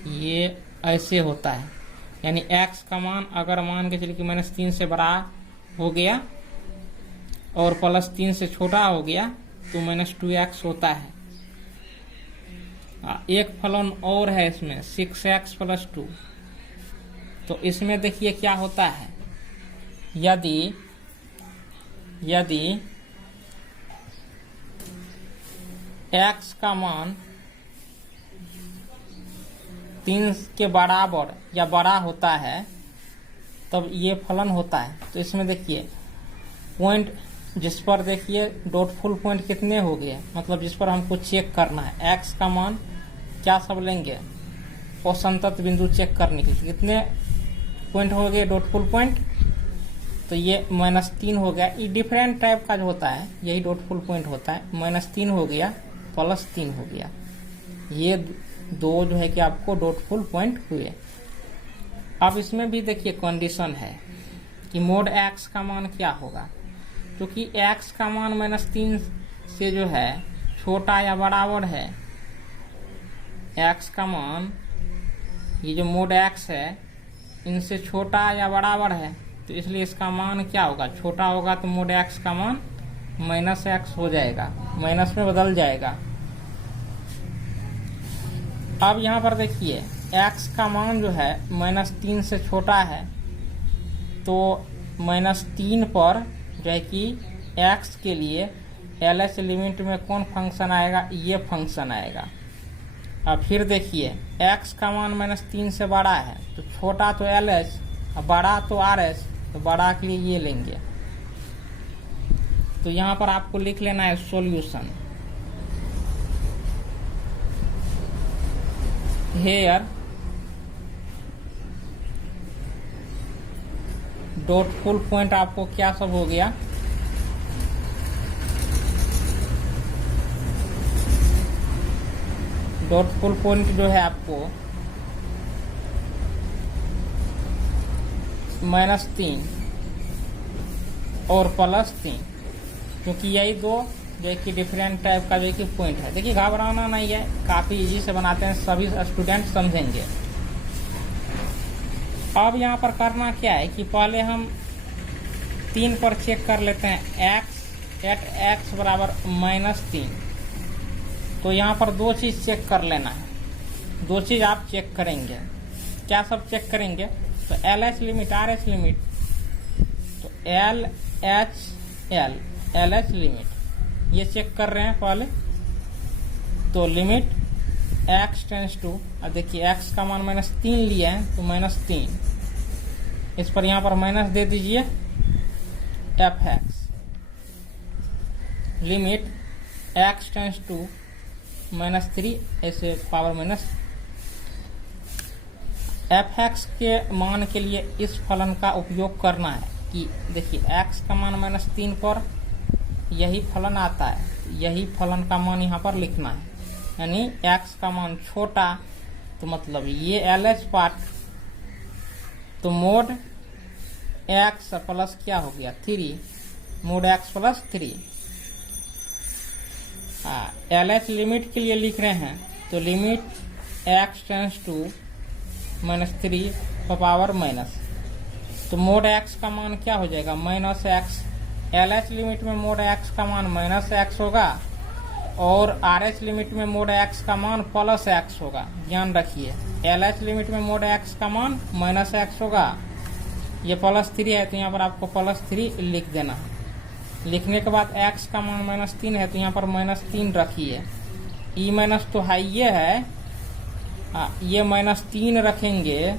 ये ऐसे होता है, यानी x का मान अगर मान के चलिए कि -3 से बड़ा हो गया और +3 से छोटा हो गया तो -2x होता है। एक फलन और है इसमें 6x + 2। तो इसमें देखिए क्या होता है, यदि x का मान 3 के बराबर या बड़ा होता है तब ये फलन होता है। तो इसमें देखिए पॉइंट जिस पर देखिए डॉटफुल पॉइंट कितने हो गए, मतलब जिस पर हमको चेक करना है x का मान क्या सब लेंगे, और संतत बिंदु चेक करने के लिए कितने पॉइंट हो गए डॉटफुल पॉइंट, तो ये -3 हो गया। ये डिफरेंट टाइप का जो होता है यही डॉटफुल पॉइंट होता है। -3 हो गया, +3 हो गया, ये दो जो है कि आपको डॉटफुल पॉइंट हुए। अब इसमें भी देखिए कंडीशन है कि mod x का मान क्या होगा, क्योंकि x का मान -3 से जो है छोटा या बराबर है। x का मान ये जो mod x है इनसे छोटा या बराबर है, तो इसलिए इसका मान क्या होगा, छोटा होगा तो mod x का मान -x हो जाएगा, माइनस में बदल जाएगा। अब यहाँ पर देखिए x का मान जो है -3 से छोटा है, तो -3 पर जो है कि x के लिए LH लिमिट में कौन फंक्शन आएगा, ये फंक्शन आएगा। अब फिर देखिए x का मान -3 से बड़ा है, तो छोटा तो LH और बड़ा तो RH, तो बड़ा के लिए ये लेंगे। तो यहाँ पर आपको लिख लेना है सॉल्यूशन। हेयर डॉटफुल पॉइंट आपको क्या सब हो गया, डॉटफुल पॉइंट जो है आपको -3 और +3, क्योंकि यही दो जो कि डिफरेंट टाइप का जो कि पॉइंट है। देखिए घबराना नहीं है, काफी इजी से बनाते हैं, सभी स्टूडेंट समझेंगे। अब यहाँ पर करना क्या है कि पहले हम 3 पर चेक कर लेते हैं x बराबर -3। तो यहाँ पर 2 चीज चेक कर लेना है, 2 चीज आप चेक करेंगे। क्या सब चेक करेंगे, तो LH limit RH limit L H limit ये चेक कर रहे हैं पहले। तो लिमिट x टेंस टू, अब देखिए x का मान -3 लिया है तो -3, इस पर यहाँ पर माइनस दे दीजिए f(x) limit x tends to -3 ऐसे पावर माइनस f(x) के मान के लिए इस फलन का उपयोग करना है कि देखिए x का मान -3 पर यही फलन आता है, यही फलन का मान यहाँ पर लिखना है, यानी x का मान छोटा तो मतलब ये LH पार्ट, तो मोड x प्लस क्या हो गया 3, mod x plus 3। LH limit के लिए लिख रहे हैं तो limit x tends to -3 power minus, तो मोड x का मान क्या हो जाएगा -x। LH लिमिट में मोड x का मान -x होगा और RH लिमिट में मोड x का मान +x होगा। ध्यान रखिए LH लिमिट में मोड x का मान -x होगा, ये +3 है तो यहाँ पर आपको +3 लिख देना है। लिखने के बाद x का मान -3 है तो यहाँ पर -3 रखिए। ई माइनस तो हाई है, ये -3 रखेंगे,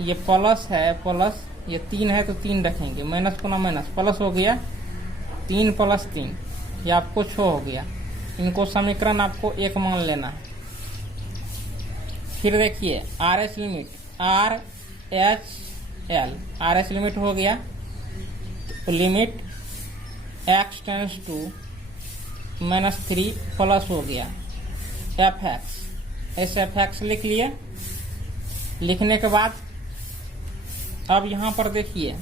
ये प्लस है, प्लस ये 3 है तो 3 रखेंगे, माइनस पुनः माइनस प्लस हो गया, 3 + 3 ये आपको 6 हो गया। इनको समीकरण आपको 1 मान लेना है। फिर देखिए RH लिमिट RH लिमिट हो गया तो limit x tends to -3 plus हो गया f(x), ऐसे f(x) लिख लिए। लिखने के बाद अब यहाँ पर देखिए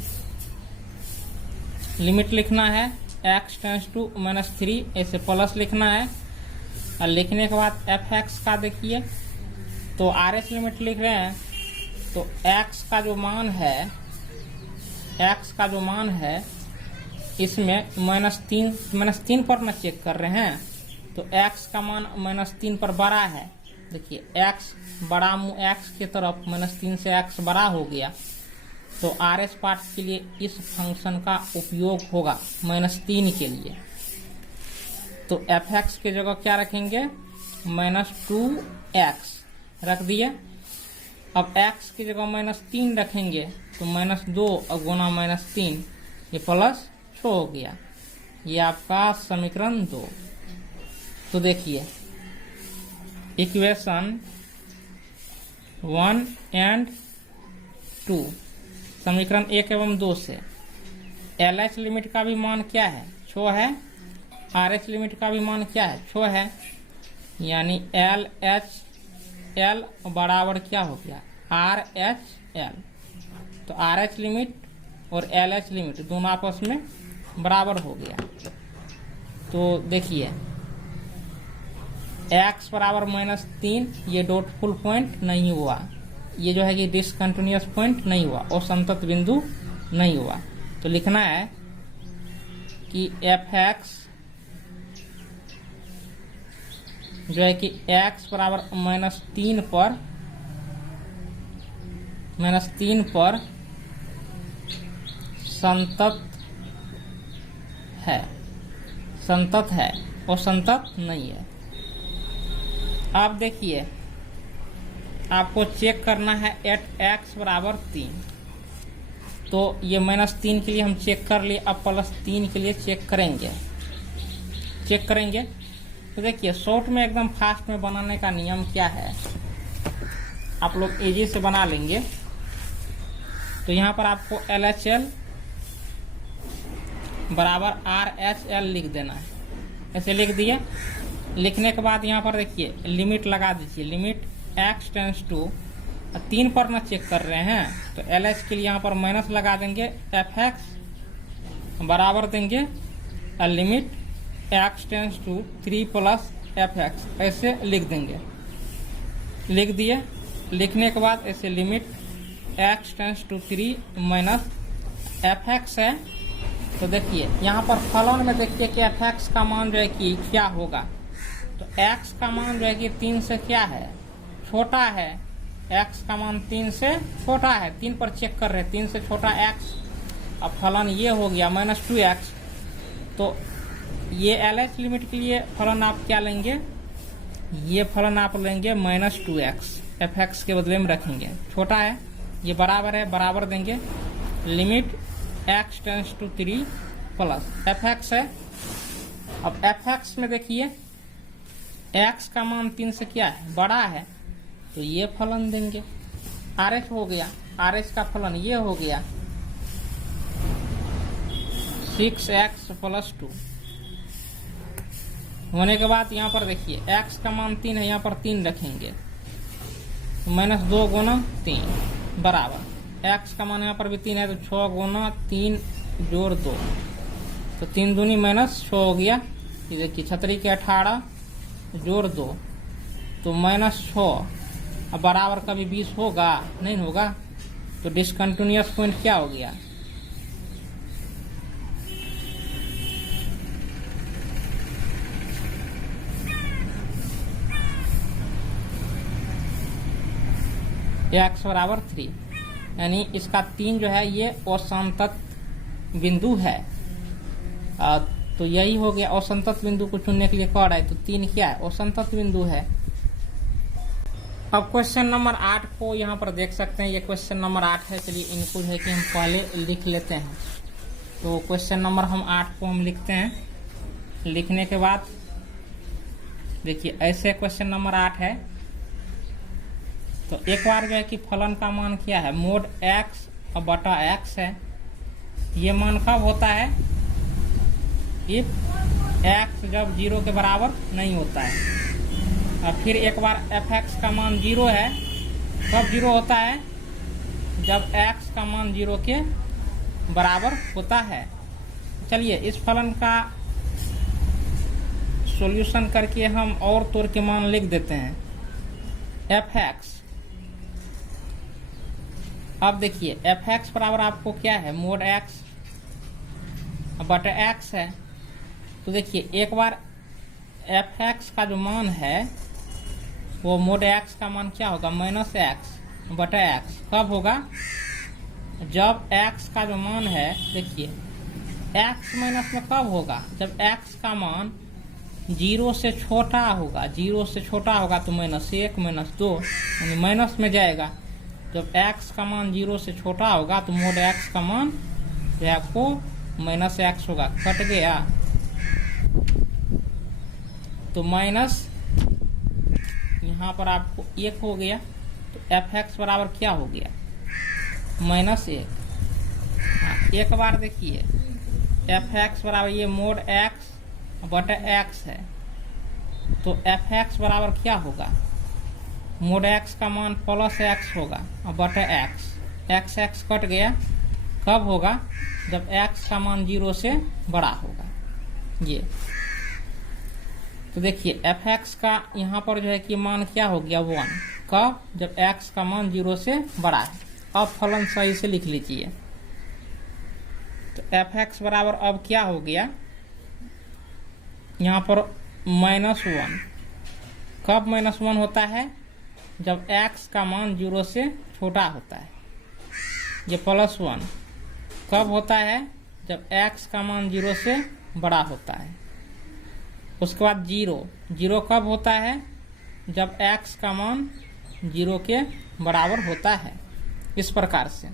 लिमिट लिखना है x टेंस टू -3 ऐसे प्लस लिखना है, और लिखने के बाद f(x) का देखिए तो RH लिमिट लिख रहे हैं तो x का जो मान है इसमें -3 पर न चेक कर रहे हैं तो x का मान -3 पर बड़ा है। देखिए x बड़ा x की तरफ -3 से x बड़ा हो गया तो RH पार्ट के लिए इस फंक्शन का उपयोग होगा -3 के लिए। तो f(x) की जगह क्या रखेंगे -2x रख दिए। अब x की जगह -3 रखेंगे तो -2 गुना -3 ये +6 हो गया, ये आपका समीकरण 2। तो देखिए इक्वेशन 1 और 2 समीकरण 1 एवं 2 से LH लिमिट का भी मान क्या है 6 है, RH लिमिट का भी मान क्या है 6 है, यानी LHL बराबर क्या हो गया RHL। तो RH लिमिट और LH लिमिट दोनों आपस में बराबर हो गया। तो देखिए x बराबर -3 ये डॉटफुल पॉइंट नहीं हुआ, ये जो है कि डिसकंटिन्यूअस पॉइंट नहीं हुआ और संतत बिंदु नहीं हुआ। तो लिखना है कि f(x) जो है कि x बराबर -3 पर संतत है और संतत नहीं है। अब देखिए आपको चेक करना है एट x बराबर 3, तो ये -3 के लिए हम चेक कर लिए, अब +3 के लिए चेक करेंगे। तो देखिए शॉर्ट में एकदम फास्ट में बनाने का नियम क्या है, आप लोग इजी से बना लेंगे। तो यहाँ पर आपको LHL बराबर RHL लिख देना है, ऐसे लिख दिया। लिखने के बाद यहाँ पर देखिए लिमिट लगा दीजिए, लिमिट x टेंस टू 3 पर ना चेक कर रहे हैं तो LH के लिए यहाँ पर माइनस लगा देंगे, f(x) बराबर देंगे limit x tends to 3 + f(x) ऐसे लिख देंगे। लिख दिए। लिखने के बाद ऐसे limit x tends to 3 minus f(x) है। तो देखिए यहाँ पर फलन में देखिए कि f(x) का मान जो है कि क्या होगा, तो x का मान जो है कि 3 से क्या है छोटा है, x का मान 3 से छोटा है, 3 पर चेक कर रहे हैं 3 से छोटा x। अब फलन ये हो गया -2x, तो ये LH लिमिट के लिए फलन आप क्या लेंगे, ये फलन आप लेंगे -2x, fx के बदले में रखेंगे, छोटा है ये बराबर है, बराबर देंगे limit x tends to 3 plus fx है। अब fx में देखिए x का मान 3 से क्या है, बड़ा है, तो ये फलन देंगे। RH हो गया, RH का फलन ये हो गया 6x + 2 होने के बाद यहाँ पर देखिए x का मान 3 है, यहाँ पर 3 रखेंगे, -2 गुना 3 बराबर x का मान यहाँ पर भी 3 है, तो 6 गुना 3 जोड़ 2, तो 3 दूनी -6 हो गया। ये देखिए 36 के 18 जोड़ 2 तो -6, अब बराबर कभी 20 होगा नहीं होगा, तो डिसकंटिन्यूअस पॉइंट क्या हो गया, x बराबर 3, यानी इसका 3 जो है ये असंतत बिंदु है। तो यही हो गया, असंतत बिंदु को चुनने के लिए कह रहा है, तो 3 क्या है, असंतत बिंदु है। अब क्वेश्चन नंबर 8 को यहाँ पर देख सकते हैं, ये क्वेश्चन नंबर 8 है। चलिए इनको है कि हम पहले लिख लेते हैं। तो क्वेश्चन नंबर 8 को हम लिखते हैं। लिखने के बाद देखिए ऐसे क्वेश्चन नंबर 8 है। तो एक बार जो है कि फलन का मान क्या है, मोड x और बटा x है। ये मान कब होता है, इफ x जब 0 के बराबर नहीं होता है। और फिर एक बार fx का मान 0 है, कब 0 होता है, जब x का मान 0 के बराबर होता है। चलिए इस फलन का सॉल्यूशन करके हम और तौर के मान लिख देते हैं। fx, अब देखिए fx बराबर आपको क्या है, मोड x बटा x है। तो देखिए एक बार fx का जो मान है वो मोड x का मान क्या होगा, -x बटा x। कब होगा, जब x का जो मान है, देखिए x माइनस में कब होगा, जब x का मान 0 से छोटा होगा। 0 से छोटा होगा तो -1 -2 यानी माइनस में जाएगा। जब x का मान 0 से छोटा होगा तो मोड x का मान जो है आपको -x होगा। कट गया तो माइनस यहाँ पर आपको 1 हो गया, तो fx बराबर क्या हो गया, -1। एक बार देखिए fx बराबर ये मोड x बटा x है, तो fx बराबर क्या होगा, मोड x का मान +x होगा और बटा x। x कट गया, कब होगा, जब x का मान 0 से बड़ा होगा। ये तो देखिए fx का यहाँ पर जो है कि मान क्या हो गया, 1। कब, जब x का मान 0 से बड़ा है। अब फलन सही से लिख लीजिए। तो fx बराबर अब क्या हो गया, यहाँ पर -1। कब -1 होता है, जब x का मान 0 से छोटा होता है। ये +1 कब होता है, जब x का मान 0 से बड़ा होता है। उसके बाद 0 कब होता है, जब x का मान 0 के बराबर होता है। इस प्रकार से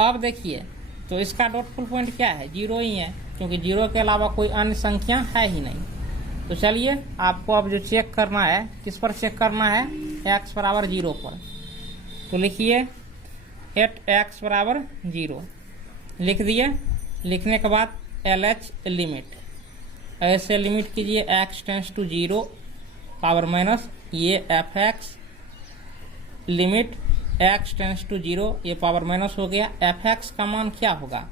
अब देखिए, तो इसका डॉटफुल पॉइंट क्या है, 0 ही है, क्योंकि 0 के अलावा कोई अन्य संख्या है ही नहीं। तो चलिए आपको अब जो चेक करना है, किस पर चेक करना है, x बराबर 0 पर। तो लिखिए 8x बराबर 0 लिख दिए। लिखने के बाद LH लिमिट, ऐसे लिमिट कीजिए x tends to 0 power minus ये fx limit x tends to 0, ये पावर माइनस हो गया। fx का मान क्या होगा,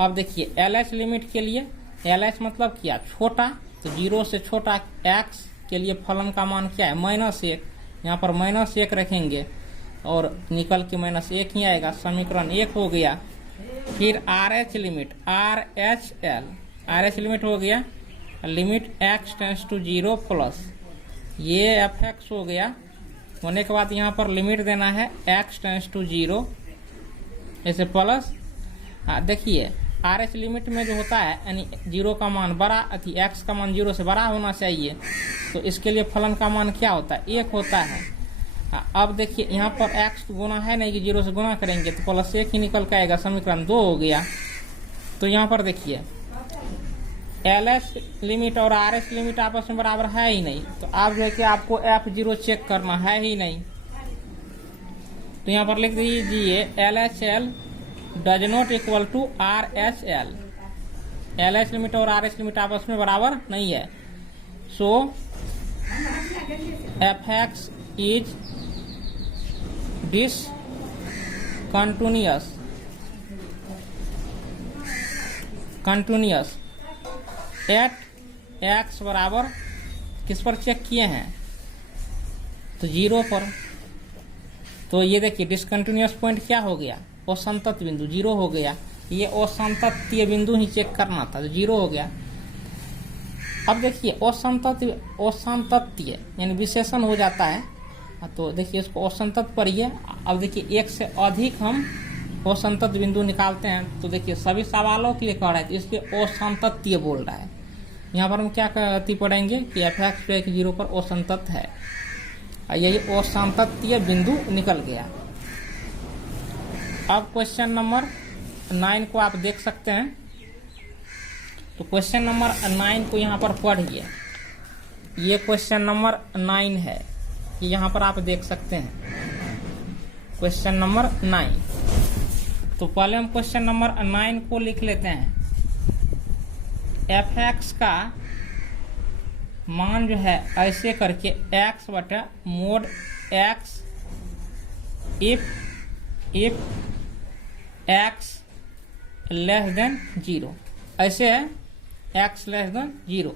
अब देखिए LH लिमिट के लिए, LH मतलब क्या, छोटा, तो 0 से छोटा x के लिए फलन का मान क्या है, -1। यहाँ पर -1 रखेंगे और निकल के -1 ही आएगा। समीकरण 1 हो गया। फिर RH लिमिट, RH लिमिट हो गया, limit x tends to 0 plus ये fx हो गया। होने के बाद यहाँ पर लिमिट देना है x टेंस टू 0, ऐसे प्लस हाँ देखिए आर एच लिमिट में जो होता है यानी 0 का मान बड़ा एक्स का मान 0 से बड़ा होना चाहिए, तो इसके लिए फलन का मान क्या होता है 1 होता है। अब देखिए यहाँ पर एक्स गुना है नहीं कि 0 से गुना करेंगे तो +1 ही निकल के आएगा, समीकरण 2 हो गया। तो यहाँ पर देखिए एल एच लिमिट और आर एच लिमिट आपस में बराबर है ही नहीं, तो आप जो है कि आपको F0 चेक करना है ही नहीं। तो यहाँ पर लिख दीजिए L H L does not equal to R H L. L H limit और आर एच लिमिट आपस में बराबर नहीं है। So F x is discontinuous at x बराबर किस पर चेक किए हैं तो 0 पर। तो ये देखिए डिसकंटिन्यूअस पॉइंट क्या हो गया असंतत बिंदु 0 हो गया। ये असंततीय बिंदु ही चेक करना था तो 0 हो गया। अब देखिए असंततीय यानी विशेषण हो जाता है, तो देखिए इसको असंतत पढ़िए। अब देखिए एक से अधिक हम असंतत बिंदु निकालते हैं, तो देखिए सभी सवालों के लिए कह रहा है इसके असंततीय बोल रहा है। यहाँ पर हम क्या पढ़ेंगे कि एफ एक्स 0 पर असंतत है, यही असंततीय बिंदु निकल गया। अब क्वेश्चन नंबर 9 को आप देख सकते हैं। तो क्वेश्चन नंबर 9 को यहाँ पर पढ़िए। ये क्वेश्चन नंबर 9 है, यहाँ पर आप देख सकते हैं क्वेश्चन नंबर 9। तो पहले हम क्वेश्चन नंबर 9 को लिख लेते हैं। एफ एक्स का मान जो है ऐसे करके एक्स बटा mode x if x less than 0, ऐसे है एक्स लेस देन 0।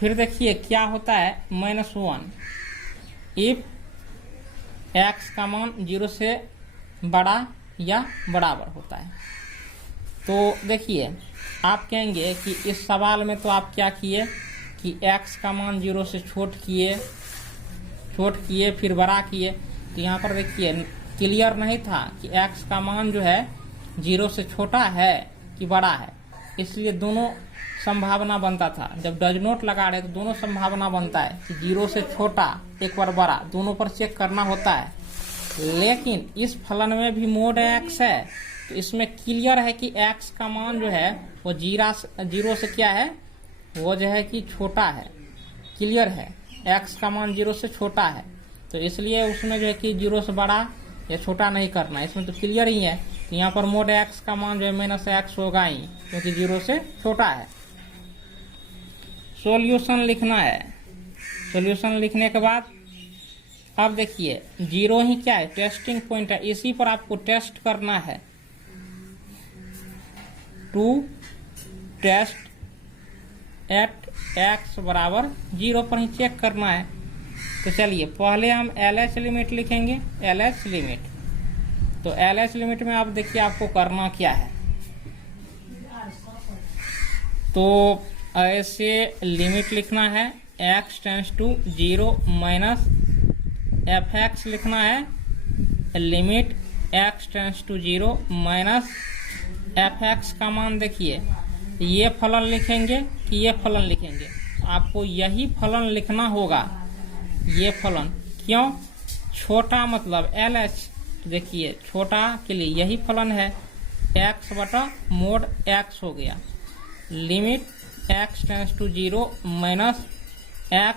फिर देखिए क्या होता है -1 इफ एक्स का मान 0 से बड़ा या बराबर होता है। तो देखिए आप कहेंगे कि इस सवाल में तो आप क्या किए कि x का मान 0 से छोट किए फिर बड़ा किए। तो यहाँ पर देखिए क्लियर नहीं था कि x का मान जो है 0 से छोटा है कि बड़ा है, इसलिए दोनों संभावना बनता था। जब डज नॉट लगा रहे तो दोनों संभावना बनता है कि 0 से छोटा एक बार बड़ा, दोनों पर चेक करना होता है। लेकिन इस फलन में भी मोड x है, तो इसमें क्लियर है कि x का मान जो है वो 0 से क्या है वो जो है कि छोटा है। क्लियर है x का मान 0 से छोटा है, तो इसलिए उसमें जो है कि 0 से बड़ा या छोटा नहीं करना, इसमें तो क्लियर ही है। तो यहाँ पर मोड x का मान जो है -x होगा ही, क्योंकि 0 से छोटा है। सॉल्यूशन लिखना है। सॉल्यूशन लिखने के बाद अब देखिए 0 ही क्या है टेस्टिंग पॉइंट है, इसी पर आपको टेस्ट करना है। टू टेस्ट एट एक्स बराबर 0 पर ही चेक करना है। तो चलिए पहले हम एल एच लिमिट लिखेंगे। एल एच लिमिट, तो एल एच लिमिट में आप देखिए आपको करना क्या है। तो ऐसे लिमिट लिखना है x tends to 0 minus f x लिखना है limit x tends to 0 minus f x का मान देखिए ये फलन लिखेंगे कि ये फलन लिखेंगे, आपको यही फलन लिखना होगा। ये फलन क्यों छोटा मतलब एल एच, देखिए छोटा के लिए यही फलन है x बटा मोड x हो गया limit x tends to 0 minus x।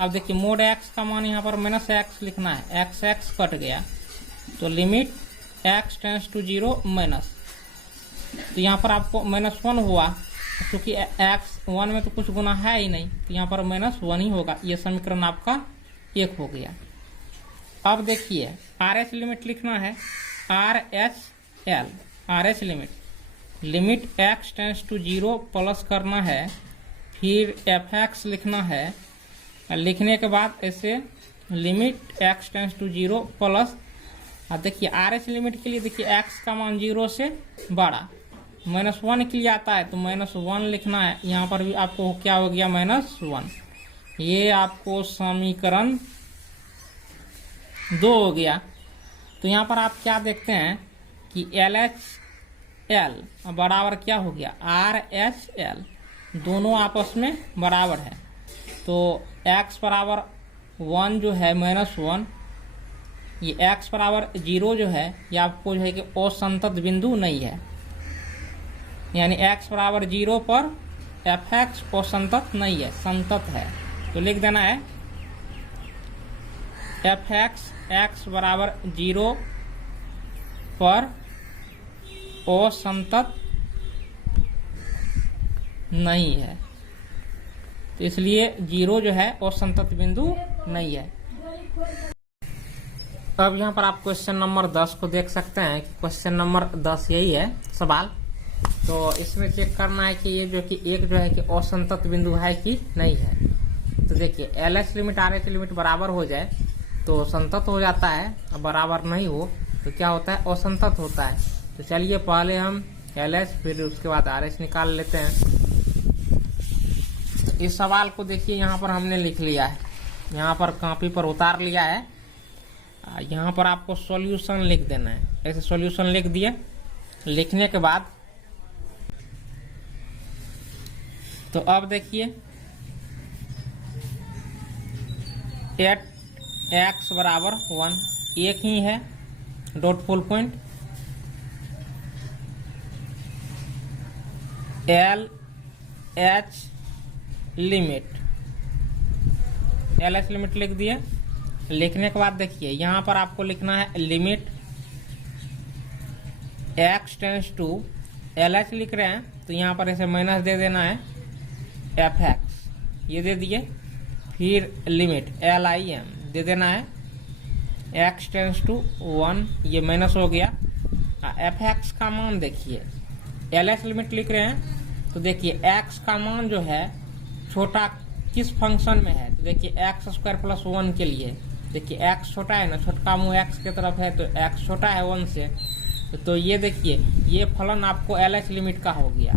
अब देखिए मोड x का मान यहाँ पर -x लिखना है, x कट गया तो limit x tends to 0 minus. तो यहाँ पर आपको -1 हुआ, क्योंकि x 1 में तो कुछ गुना है ही नहीं, तो यहाँ पर -1 ही होगा। ये समीकरण आपका 1 हो गया। अब देखिए आर एच लिमिट लिखना है R H limit x tends to 0 plus करना है, फिर एफ एक्स लिखना है। लिखने के बाद ऐसे limit x tends to 0 plus, देखिए आर एच लिमिट के लिए देखिए x का मान 0 से बड़ा, -1 के लिए आता है तो -1 लिखना है। यहाँ पर भी आपको क्या हो गया -1, ये आपको समीकरण 2 हो गया। तो यहाँ पर आप क्या देखते हैं कि एल एच एल बराबर क्या हो गया, आर एच एल, दोनों आपस में बराबर है। तो x बराबर 1 जो है -1, ये x बराबर 0 जो है ये आपको जो है कि असंतत बिंदु नहीं है, यानी x बराबर 0 पर fx असंतत नहीं है, संतत है। तो लिख देना है fx x बराबर 0 पर असंतत नहीं है, तो इसलिए 0 जो है असंतत बिंदु नहीं है। अब यहाँ पर आप क्वेश्चन नंबर 10 को देख सकते हैं। क्वेश्चन नंबर 10 यही है सवाल। तो इसमें चेक करना है कि ये जो कि एक जो है कि असंतत बिंदु है कि नहीं है। तो देखिए LH लिमिट RH लिमिट बराबर हो जाए तो संतत हो जाता है, और बराबर नहीं हो तो क्या होता है, असंतत होता है। तो चलिए पहले हम LH फिर उसके बाद RH निकाल लेते हैं। इस सवाल को देखिए यहाँ पर हमने लिख लिया है, यहाँ पर कॉपी पर उतार लिया है। यहाँ पर आपको सॉल्यूशन लिख देना है। ऐसे सॉल्यूशन लिख दिए। लिखने के बाद तो अब देखिए x बराबर 1 एक ही है, dot full point, LH limit, LH limit लिख दिए। लिखने के बाद देखिए यहाँ पर आपको लिखना है limit x tends to LH लिख रहे हैं तो यहाँ पर ऐसे माइनस दे देना है fx, ये दे दिए। फिर लिमिट LIM दे देना है x टेंस टू 1, ये माइनस हो गया। fx का मान देखिए, LH लिमिट लिख रहे हैं तो देखिए x का मान जो है छोटा किस फंक्शन में है, तो देखिए x स्क्वायर प्लस 1 के लिए देखिए x छोटा है ना, छोटका मुंह x की तरफ है तो x छोटा है 1 से। तो ये देखिए ये फलन आपको LH लिमिट का हो गया।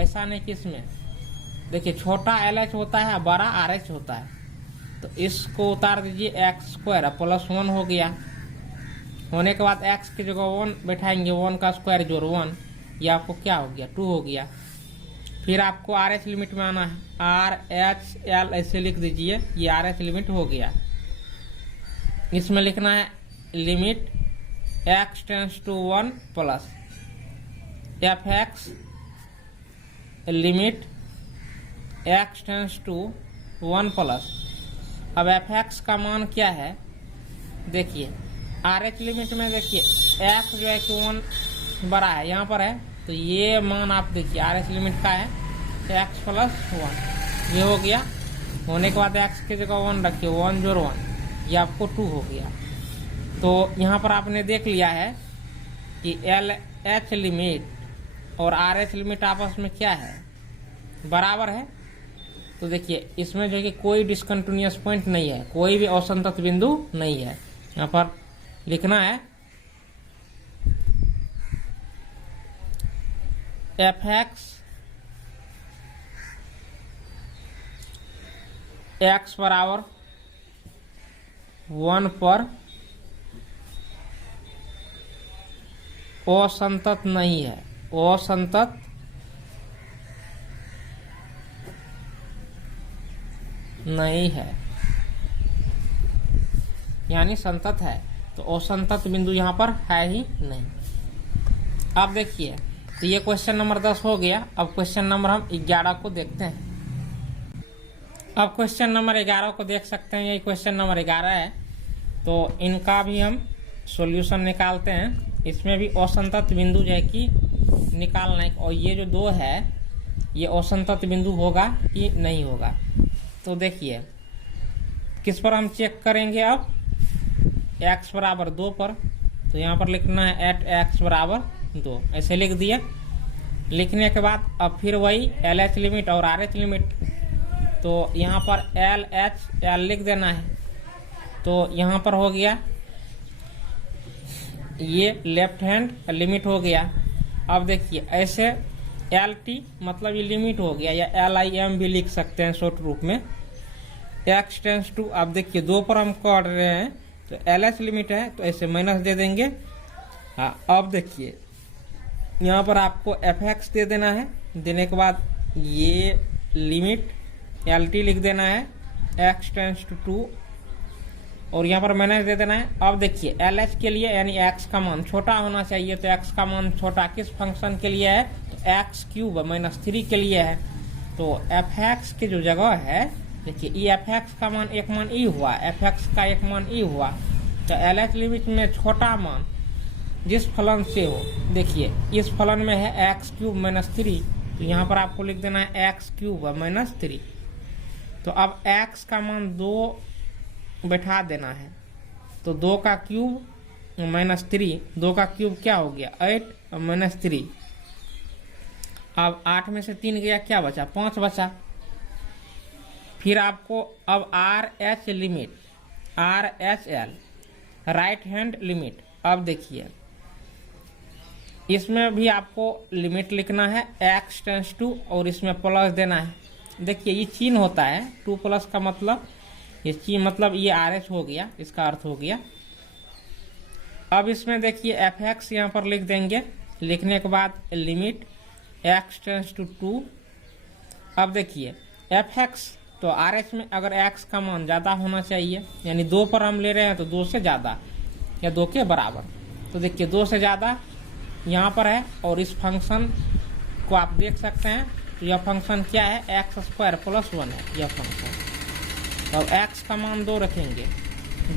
ऐसा नहीं कि इसमें देखिए छोटा LH होता है, बड़ा RH होता है। तो इसको उतार दीजिए, x स्क्वायर प्लस 1 हो गया। होने के बाद x की जगह 1 बैठाएंगे, 1 का स्क्वायर जोड़ 1, ये आपको क्या हो गया, 2 हो गया। फिर आपको RH लिमिट में आना है, RHL ऐसे लिख दीजिए, ये RH लिमिट हो गया। इसमें लिखना है limit x tends to 1 plus fx limit x tends to 1 plus. अब fx का मान क्या है, देखिए RH लिमिट में देखिए x जो है कि 1 बड़ा है, यहाँ पर है, तो ये मान आप देखिए RH लिमिट का है x प्लस 1, ये हो गया। होने के बाद x की जगह 1 रखिए, 1 जोड़ 1, ये आपको 2 हो गया। तो यहाँ पर आपने देख लिया है कि LH लिमिट और RH लिमिट आपस में क्या है, बराबर है। तो देखिए इसमें जो है कि कोई डिसकंटिन्यूअस पॉइंट नहीं है, कोई भी असंतत बिंदु नहीं है। यहाँ पर लिखना है fx x बराबर 1 पर असंतत नहीं है, असंतत नहीं है, यानी संतत है। तो असंतत बिंदु यहाँ पर है ही नहीं। अब देखिए तो ये क्वेश्चन नंबर 10 हो गया। अब क्वेश्चन नंबर हम 11 को देखते हैं। अब क्वेश्चन नंबर 11 को देख सकते हैं, ये क्वेश्चन नंबर 11 है। तो इनका भी हम सॉल्यूशन निकालते हैं। इसमें भी असंतत बिंदु जो है कि निकालना है, और ये जो 2 है ये असंतत बिंदु होगा कि नहीं होगा। तो देखिए किस पर हम चेक करेंगे, अब x बराबर 2 पर। तो यहाँ पर लिखना है एट x बराबर 2, ऐसे लिख दिया। लिखने के बाद अब फिर वही LH लिमिट और RH लिमिट, तो यहाँ पर LHL लिख देना है। तो यहाँ पर हो गया ये लेफ्ट हैंड लिमिट हो गया। अब देखिए ऐसे LT मतलब ये लिमिट हो गया, या LIM भी लिख सकते हैं शॉर्ट रूप में। x टेंस टू, अब देखिए 2 पर हम कर रहे हैं तो LH लिमिट है तो ऐसे माइनस दे देंगे। हाँ अब देखिए यहाँ पर आपको fx दे देना है, देने के बाद ये लिमिट lt लिख देना है x टेंस टू 2 और यहाँ पर माइनस दे देना है। अब देखिए LH के लिए यानी x का मान छोटा होना चाहिए, तो x का मान छोटा किस फंक्शन के लिए है, तो x क्यूब -3 के लिए है। तो fx की जो जगह है, देखिए ये fx का मान एक मान ई हुआ, fx का एक मान ई हुआ, तो LH लिमिट में छोटा मान जिस फलन से हो, देखिए इस फलन में है x क्यूब -3, तो यहाँ पर आपको लिख देना है x क्यूब -3। तो अब x का मान 2 बैठा देना है, तो 2 का क्यूब -3, 2 का क्यूब क्या हो गया 8 -3। अब 8 में से 3 गया, क्या बचा 5 बचा। फिर आपको अब RH limit RHL right hand limit, अब देखिए इसमें भी आपको लिमिट लिखना है x टेंस टू और इसमें प्लस देना है। देखिए ये चिन्ह होता है 2 प्लस का मतलब, ये चिन्ह मतलब ये RH हो गया, इसका अर्थ हो गया। अब इसमें देखिए fx यहाँ पर लिख देंगे, लिखने के बाद लिमिट x टेंस टू 2। अब देखिए fx तो RH में अगर x का मान ज़्यादा होना चाहिए, यानी 2 पर हम ले रहे हैं तो 2 से ज़्यादा या 2 के बराबर, तो देखिए 2 से ज़्यादा यहाँ पर है। और इस फंक्शन को आप देख सकते हैं, तो यह फंक्शन क्या है x² + 1 है यह फंक्शन। तो x का मान 2 रखेंगे,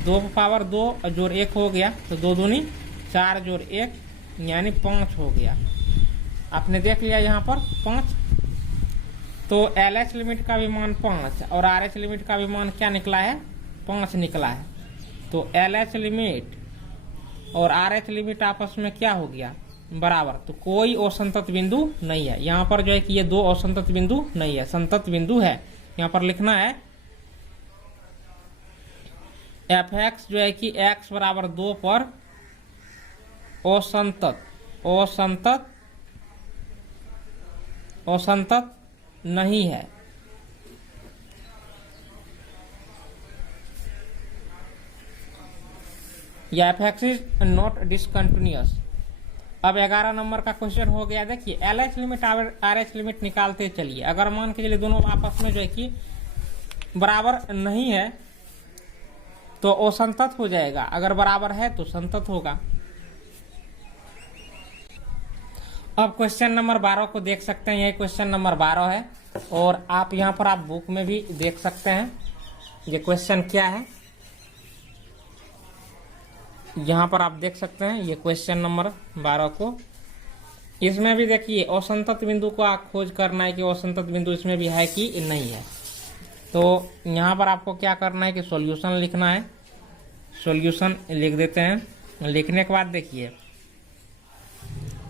2 पावर 2 जोड़ 1 हो गया, तो 2 दूनी 4 जोड़ 1 यानी 5 हो गया। आपने देख लिया यहाँ पर 5। तो LH लिमिट का भी मान 5 और RH लिमिट का भी मान क्या निकला है 5 निकला है। तो LH लिमिट और RH लिमिट आपस में क्या हो गया बराबर, तो कोई असंतत बिंदु नहीं है। यहाँ पर जो है कि ये 2 असंतत बिंदु नहीं है, संतत बिंदु है। यहाँ पर लिखना है fx जो है कि x बराबर 2 पर असंतत नहीं है। या fx इज नॉट डिसकंटिन्यूअस। अब 11 नंबर का क्वेश्चन हो गया। देखिए LH लिमिट RH लिमिट निकालते चलिए। अगर मान के चलिए दोनों आपस में जो है कि बराबर नहीं है तो असंतत हो जाएगा, अगर बराबर है तो संतत होगा। अब क्वेश्चन नंबर 12 को देख सकते हैं, यही क्वेश्चन नंबर 12 है और आप यहाँ पर आप बुक में भी देख सकते हैं ये क्वेश्चन क्या है। यहाँ पर आप देख सकते हैं ये क्वेश्चन नंबर 12 को। इसमें भी देखिए असंतत बिंदु को आप खोज करना है कि असंतत बिंदु इसमें भी है कि नहीं है। तो यहाँ पर आपको क्या करना है कि सॉल्यूशन लिखना है। सॉल्यूशन लिख देते हैं। लिखने के बाद देखिए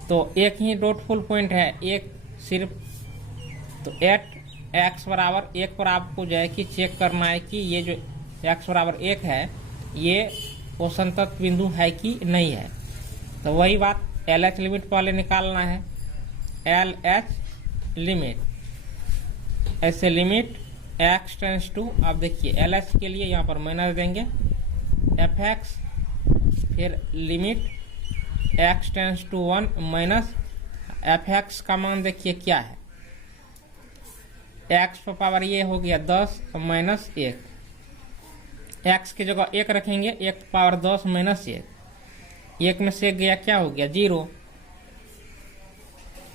तो एक ही डॉटफुल पॉइंट है, एक सिर्फ, तो x बराबर 1 पर आपको जो है कि चेक करना है कि ये जो x बराबर 1 है ये असंतत बिंदु है कि नहीं है। तो वही बात LH लिमिट पहले निकालना है। LH लिमिट ऐसे लिमिट x टेंस टू, अब देखिए LH के लिए यहाँ पर माइनस देंगे fx, फिर limit x tends to 1 minus fx का मान देखिए क्या है, x पर पावर ये हो गया 10 माइनस 1, x की जगह 1 रखेंगे, 1 पावर 10 माइनस 1 में से गया क्या हो गया 0।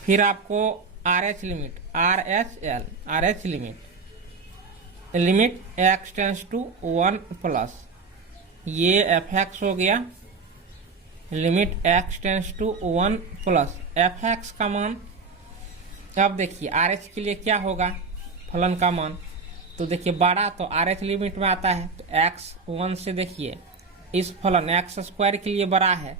फिर आपको RH limit RH limit x tends to 1 plus ये fx हो गया, limit x tends to 1 plus fx का मान। अब देखिए RH के लिए क्या होगा फलन का मान, तो देखिए बड़ा तो RH लिमिट में आता है, तो x 1 से देखिए इस फलन x² के लिए बड़ा है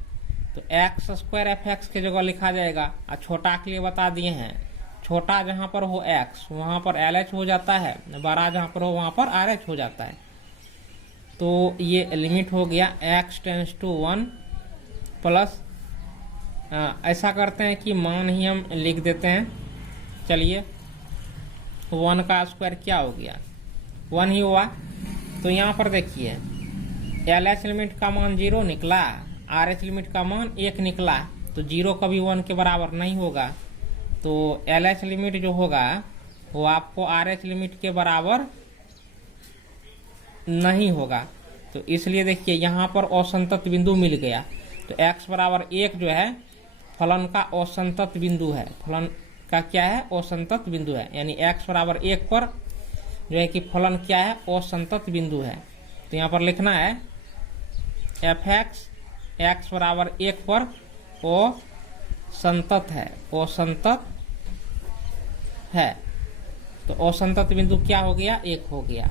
तो x² fx के जगह लिखा जाएगा। और छोटा के लिए बता दिए हैं, छोटा जहां पर हो x वहां पर LH हो जाता है, बड़ा जहां पर हो वहां पर RH हो जाता है। तो ये लिमिट हो गया x टेंस टू 1 प्लस, ऐसा करते हैं कि मान ही हम लिख देते हैं। चलिए 1 का स्क्वायर क्या हो गया 1 ही हुआ। तो यहाँ पर देखिए LH लिमिट का मान 0 निकला, RH लिमिट का मान 1 निकला, तो 0 कभी 1 के बराबर नहीं होगा। तो LH लिमिट जो होगा वो आपको RH लिमिट के बराबर नहीं होगा। तो इसलिए देखिए यहाँ पर असंतत बिंदु मिल गया। तो x बराबर 1 जो है फलन का असंतत बिंदु है। फलन का क्या है? असंतत बिंदु है। यानी x बराबर 1 पर जो है कि फलन क्या है? असंतत बिंदु है। तो यहाँ पर लिखना है fx x बराबर 1 पर असंतत है, असंतत है। तो असंतत बिंदु क्या हो गया? 1 हो गया।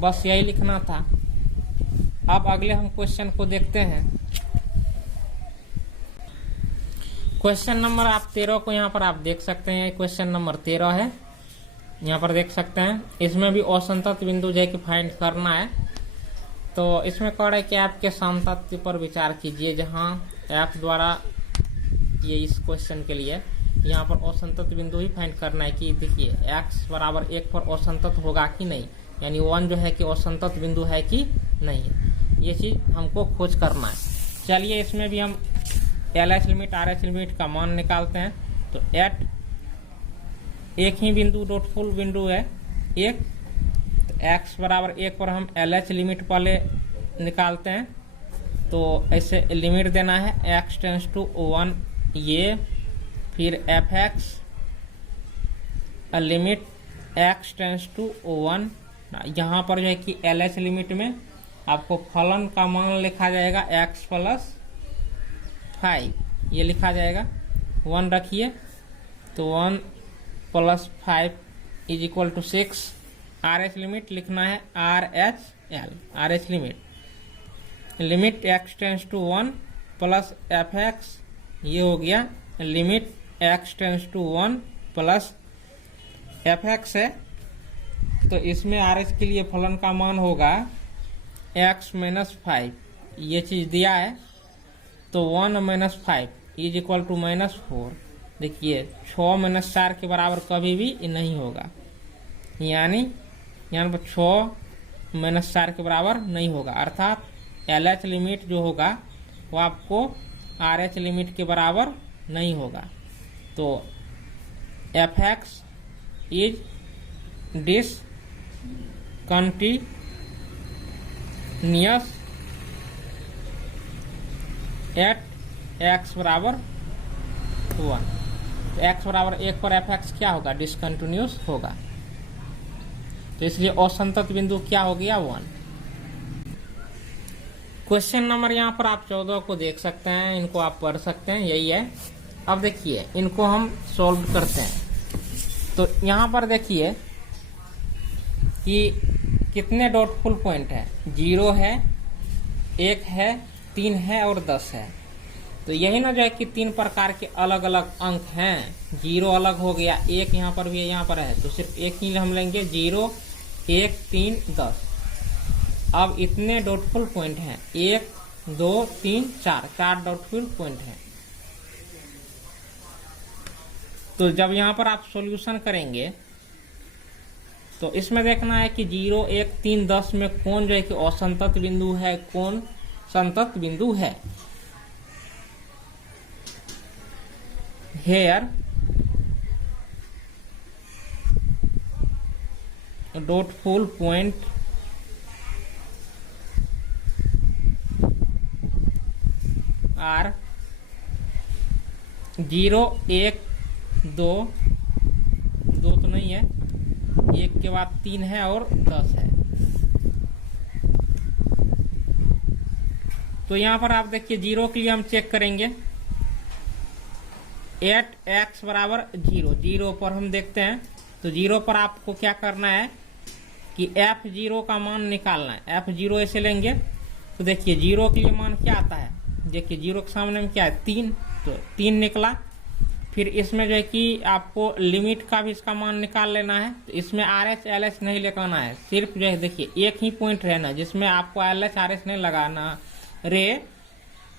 बस यही लिखना था। अब अगले हम क्वेश्चन को देखते हैं। क्वेश्चन नंबर आप 13 को यहाँ पर आप देख सकते हैं। क्वेश्चन नंबर 13 है, यहाँ पर देख सकते हैं। इसमें भी असंतत बिंदु जो है कि फाइंड करना है। तो इसमें कह रहा है कि आपके सामतत्व पर विचार कीजिए, जहाँ ऐप द्वारा ये इस क्वेश्चन के लिए यहाँ पर असंतत बिंदु ही फाइंड करना है कि देखिए x बराबर 1 पर असंतत होगा कि नहीं, यानी 1 जो है कि असंतत बिंदु है कि नहीं, ये चीज हमको खोज करना है। चलिए इसमें भी हम LH लिमिट RH लिमिट का मान निकालते हैं। तो एट एक ही बिंदु डॉटफुल बिंदु है 1, तो x बराबर 1 पर हम LH लिमिट पहले निकालते हैं। तो ऐसे लिमिट देना है x टेंस टू 1 ये, फिर fx limit x tends to 1। यहाँ पर जो है कि LH लिमिट में आपको फलन का मान लिखा जाएगा x प्लस 5, ये लिखा जाएगा। 1 रखिए तो 1 plus 5 is equal to 6। RH limit लिखना है RHL, RH limit x tends to 1 plus fx, ये हो गया limit x tends to 1 plus fx है। तो इसमें RH के लिए फलन का मान होगा x माइनस 5, ये चीज दिया है। तो 1 माइनस 5 इज इक्वल टू -4। देखिए 6 माइनस 4 के बराबर कभी भी नहीं होगा, यानी यहाँ पर 6 माइनस 4 के बराबर नहीं होगा। अर्थात LH लिमिट जो होगा वो आपको RH लिमिट के बराबर नहीं होगा। तो fx is discontinuous at x बराबर 1। तो x बराबर 1 पर fx क्या होगा? डिसकंटिन्यूअस होगा। तो इसलिए असंतत बिंदु क्या हो गया? 1। क्वेश्चन नंबर यहाँ पर आप 14 को देख सकते हैं, इनको आप पढ़ सकते हैं, यही है। अब देखिए इनको हम सॉल्व करते हैं। तो यहाँ पर देखिए कि कितने डॉटफुल पॉइंट है? 0 है, 1 है, 3 है और 10 है। तो यही ना जो है कि 3 प्रकार के अलग अलग अंक हैं। 0 अलग हो गया, 1 यहाँ पर भी है, यहाँ पर है, तो सिर्फ एक ही हम लेंगे। 0, 1, 3, 10। अब इतने डॉटफुल पॉइंट हैं, 1, 2, 3, 4 डॉटफुल पॉइंट हैं। तो जब यहाँ पर आप सॉल्यूशन करेंगे तो इसमें देखना है कि 0, 1, 3, 10 में कौन जो है कि असंतत बिंदु है, कौन संतत बिंदु है। हेयर डॉटफुल पॉइंट आर 0, 1, 2 तो नहीं है, 1 के बाद 3 है और 10 है। तो यहाँ पर आप देखिए 0 के लिए हम चेक करेंगे। 8x बराबर 0 पर हम देखते हैं। तो 0 पर आपको क्या करना है कि f0 का मान निकालना है। f0 ऐसे लेंगे तो देखिए 0 के लिए मान क्या आता है? देखिए 0 के सामने में क्या है? 3, तो 3 निकला। फिर इसमें जो है कि आपको लिमिट का भी इसका मान निकाल लेना है। तो इसमें RH LH नहीं लगाना है, सिर्फ जो है देखिए एक ही पॉइंट रहना, जिसमें आपको LH RH नहीं लगाना रे,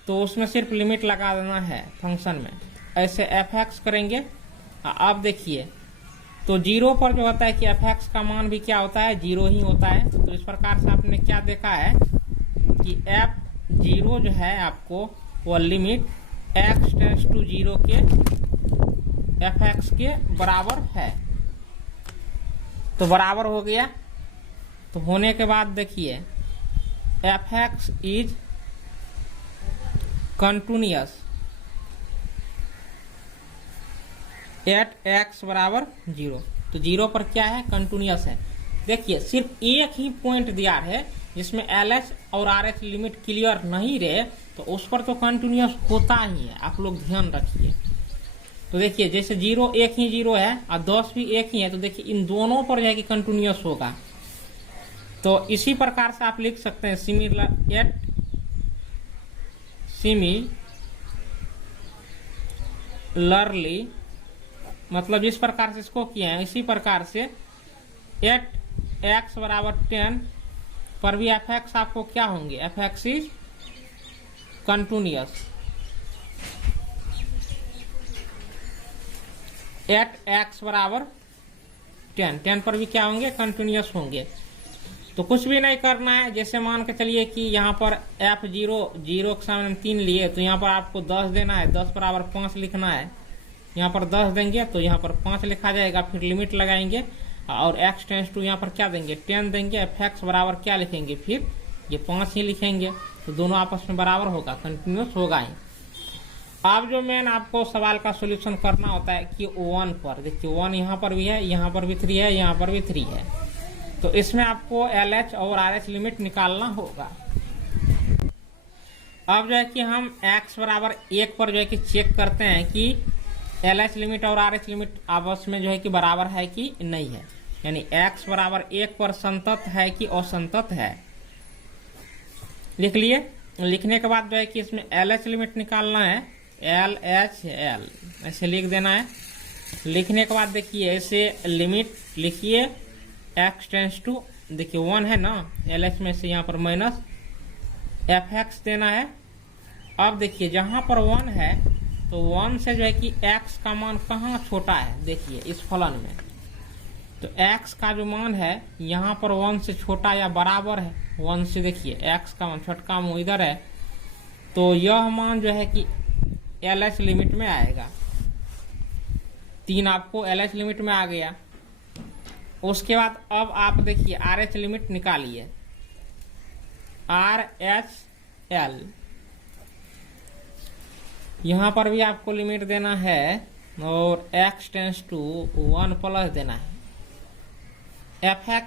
तो उसमें सिर्फ लिमिट लगा देना है फंक्शन में। ऐसे fx करेंगे। अब देखिए तो 0 पर जो होता है कि fx का मान भी क्या होता है? 0 ही होता है। तो इस प्रकार से आपने क्या देखा है कि f0 जो है आपको वो लिमिट x टेंस टू 0 के fx के बराबर है। तो बराबर हो गया। तो होने के बाद देखिए fx is continuous at x बराबर 0। तो 0 पर क्या है, कंटिन्यूअस है। देखिए सिर्फ एक ही पॉइंट दिया है जिसमें LH और RH लिमिट क्लियर नहीं रहे, तो उस पर तो कंटिन्यूअस होता ही है, आप लोग ध्यान रखिए। तो देखिए जैसे 0 एक ही 0 है और 10 भी एक ही है, तो देखिए इन दोनों पर जाके कंटिन्यूअस होगा। तो इसी प्रकार से आप लिख सकते हैं सिमिलरली, मतलब जिस प्रकार से इसको किया है इसी प्रकार से एट x बराबर 10 पर भी fx आपको क्या होंगे, fx is continuous at x बराबर 10 पर भी क्या होंगे, कंटिन्यूअस होंगे। तो कुछ भी नहीं करना है। जैसे मान के चलिए कि यहाँ पर f0 0 के सामने 3 लिए, तो यहाँ पर आपको 10 देना है, 10 बराबर 5 लिखना है। यहाँ पर 10 देंगे तो यहाँ पर 5 लिखा जाएगा, फिर लिमिट लगाएंगे और x टेंस टू यहाँ पर क्या देंगे, 10 देंगे। fx बराबर क्या लिखेंगे, फिर ये 5 ही लिखेंगे। तो दोनों आपस में बराबर होगा, कंटिन्यूस होगा ही। अब जो मेन आपको सवाल का सॉल्यूशन करना होता है कि 1 पर, देखिए 1 यहाँ पर भी है, यहाँ पर भी 3 है, यहाँ पर भी 3 है। तो इसमें आपको LH और RH लिमिट निकालना होगा। अब जो है कि हम x बराबर 1 पर जो है कि चेक करते हैं कि LH लिमिट और RH लिमिट आपस में जो है कि बराबर है कि नहीं है, यानी x बराबर 1 पर संतत है कि असंतत है। लिख लिए। लिखने के बाद जो है कि इसमें LH लिमिट निकालना है, LHL ऐसे लिख देना है। लिखने के बाद देखिए ऐसे लिमिट लिखिए x टेंस टू, देखिए 1 है ना, LH में से यहाँ पर माइनस fx देना है। अब देखिए जहां पर 1 है तो 1 से जो है कि x का मान कहाँ छोटा है, देखिए इस फलन में। तो x का जो मान है यहाँ पर 1 से छोटा या बराबर है 1 से, देखिए x का मान छोटका मुँह इधर है, तो यह मान जो है कि LH लिमिट में आएगा। 3 आपको LH लिमिट में आ गया। उसके बाद अब आप देखिए RH लिमिट निकालिए, RHL यहाँ पर भी आपको लिमिट देना है और x टेंस टू 1 प्लस देना है fx।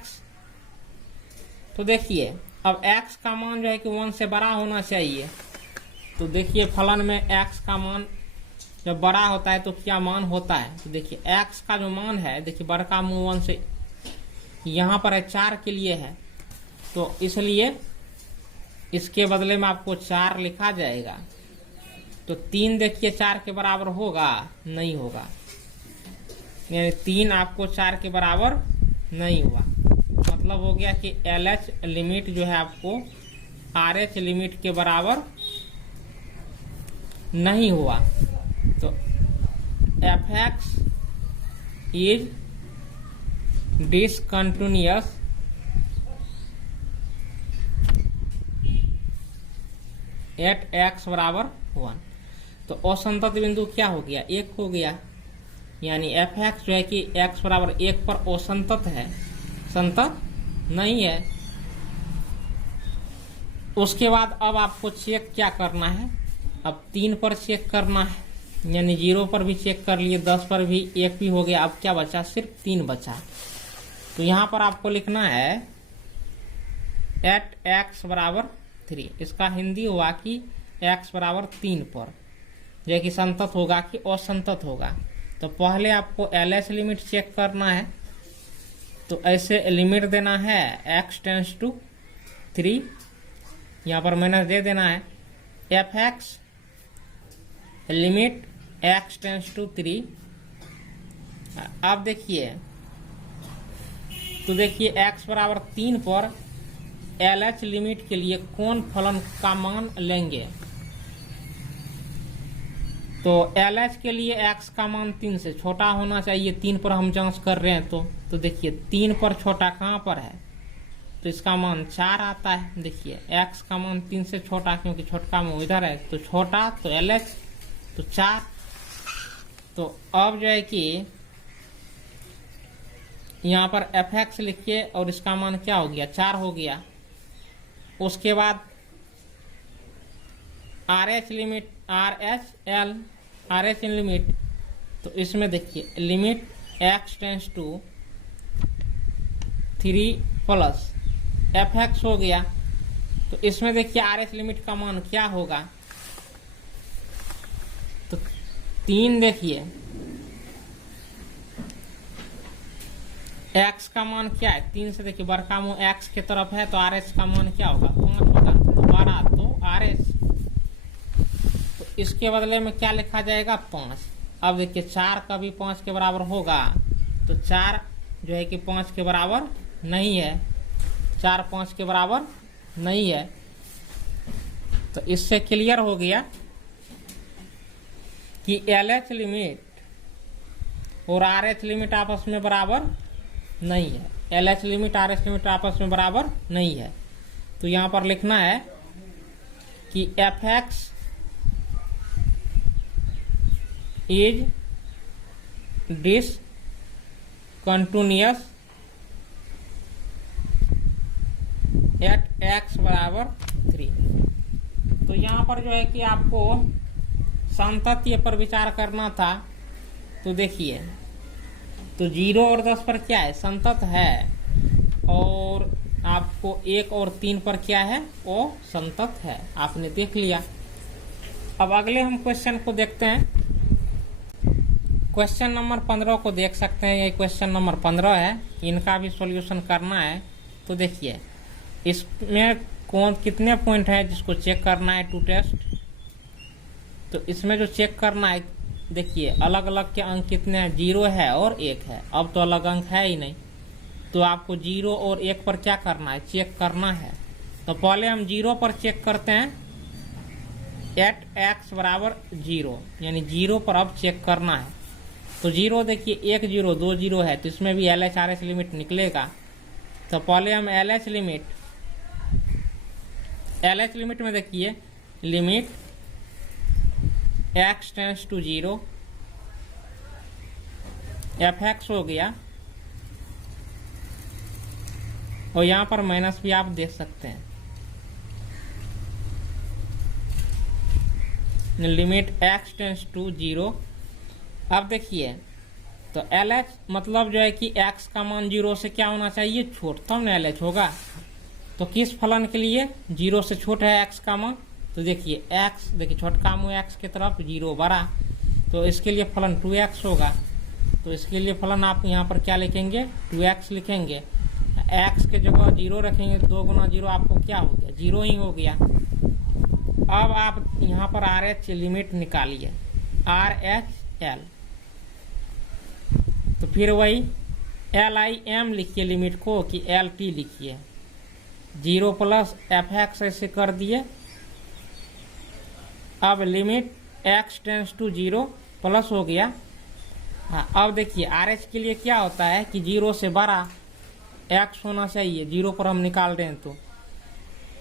तो देखिए अब x का मान जो है कि 1 से बड़ा होना चाहिए। तो देखिए फलन में x का मान जब बड़ा होता है तो क्या मान होता है, तो देखिए x का जो मान है, देखिए बड़का मुँह 1 से यहाँ पर 4 के लिए है, तो इसलिए इसके बदले में आपको 4 लिखा जाएगा। तो 3 देखिए 4 के बराबर होगा, नहीं होगा, यानी 3 आपको 4 के बराबर नहीं हुआ। मतलब हो गया कि LH लिमिट जो है आपको RH लिमिट के बराबर नहीं हुआ। तो fx is discontinuous at x बराबर 1। तो असंतत बिंदु क्या हो गया, 1 हो गया, यानी fx जो है कि x बराबर 1 पर असंतत है, संतत नहीं है। उसके बाद अब आपको चेक क्या करना है, अब 3 पर चेक करना है, यानी 0 पर भी चेक कर लिए, 10 पर भी, 1 भी हो गया। अब क्या बचा, सिर्फ 3 बचा। तो यहाँ पर आपको लिखना है एट x बराबर 3। इसका हिंदी हुआ कि x बराबर 3 पर जो कि संतत होगा कि असंतत होगा। तो पहले आपको LH लिमिट चेक करना है। तो ऐसे लिमिट देना है x टेंस टू 3, यहाँ पर माइनस दे देना है fx limit x tends to 3। अब देखिए, तो देखिए x बराबर 3 पर LH लिमिट के लिए कौन फलन का मान लेंगे। तो LH के लिए x का मान 3 से छोटा होना चाहिए। 3 पर हम जांच कर रहे हैं तो देखिए 3 पर छोटा कहाँ पर है, तो इसका मान 4 आता है। देखिए x का मान 3 से छोटा, क्योंकि छोटका मुँह इधर है, तो छोटा तो LH तो 4। तो अब जो है कि यहाँ पर fx लिखिए और इसका मान क्या हो गया, 4 हो गया। उसके बाद RH लिमिट, RH लिमिट, तो इसमें देखिए limit x tends to 3 plus fx हो गया। तो इसमें देखिए RH लिमिट का मान क्या होगा, तो 3 देखिए x का मान क्या है, 3 से देखिए बड़का मुंह x के तरफ है, तो RH का मान क्या होगा, 5 होगा। तो 12 तो RH, तो इसके बदले में क्या लिखा जाएगा, 5। अब देखिए 4 कभी 5 के बराबर होगा, तो 4 जो है कि 5 के बराबर नहीं है, 4 5 के बराबर नहीं है। तो इससे क्लियर हो गया कि LH लिमिट और RH लिमिट आपस में बराबर नहीं है, LH लिमिट RH लिमिट आपस में बराबर नहीं है। तो यहां पर लिखना है कि fx is discontinuous at x बराबर 3। तो यहां पर जो है कि आपको संतत्य पर विचार करना था। तो देखिए, तो 0 और 10 पर क्या है, संतत है, और आपको 1 और 3 पर क्या है, वो संतत है। आपने देख लिया। अब अगले हम क्वेश्चन को देखते हैं। क्वेश्चन नंबर 15 को देख सकते हैं, ये क्वेश्चन नंबर 15 है, इनका भी सॉल्यूशन करना है। तो देखिए इसमें कौन कितने पॉइंट है जिसको चेक करना है टू टेस्ट। तो इसमें जो चेक करना है, देखिए अलग अलग के अंक कितने हैं, 0 है और 1 है। अब तो अलग अंक है ही नहीं, तो आपको 0 और 1 पर क्या करना है, चेक करना है। तो पहले हम 0 पर चेक करते हैं, एट x बराबर 0, यानी 0 पर अब चेक करना है। तो 0 देखिए 1 0 2 0 है, तो इसमें भी LH RH लिमिट निकलेगा। तो पहले हम LH लिमिट में देखिए limit x tends to 0, fx हो गया, और यहां पर माइनस भी आप देख सकते हैं, लिमिट x टेंस टू 0। अब देखिए तो LH मतलब जो है कि x का मान 0 से क्या होना चाहिए, छोट, तब ना LH होगा। तो किस फलन के लिए 0 से छोटा है x का मान, तो देखिए x, देखिए छोटका मुँह x की तरफ, 0 बड़ा, तो इसके लिए फलन 2x होगा। तो इसके लिए फलन आप यहाँ पर क्या लिखेंगे, 2x लिखेंगे। x के जगह 0 रखेंगे, 2 गुना 0 आपको क्या हो गया, 0 ही हो गया। अब आप यहाँ पर RH लिमिट निकालिए, RHL, तो फिर वही LIM लिखिए लिमिट को, कि LT लिखिए, 0 प्लस fx ऐसे कर दिए। अब limit x tends to 0 plus हो गया। हाँ, अब देखिए RH के लिए क्या होता है कि 0 से बड़ा x होना चाहिए, 0 पर हम निकाल रहे हैं,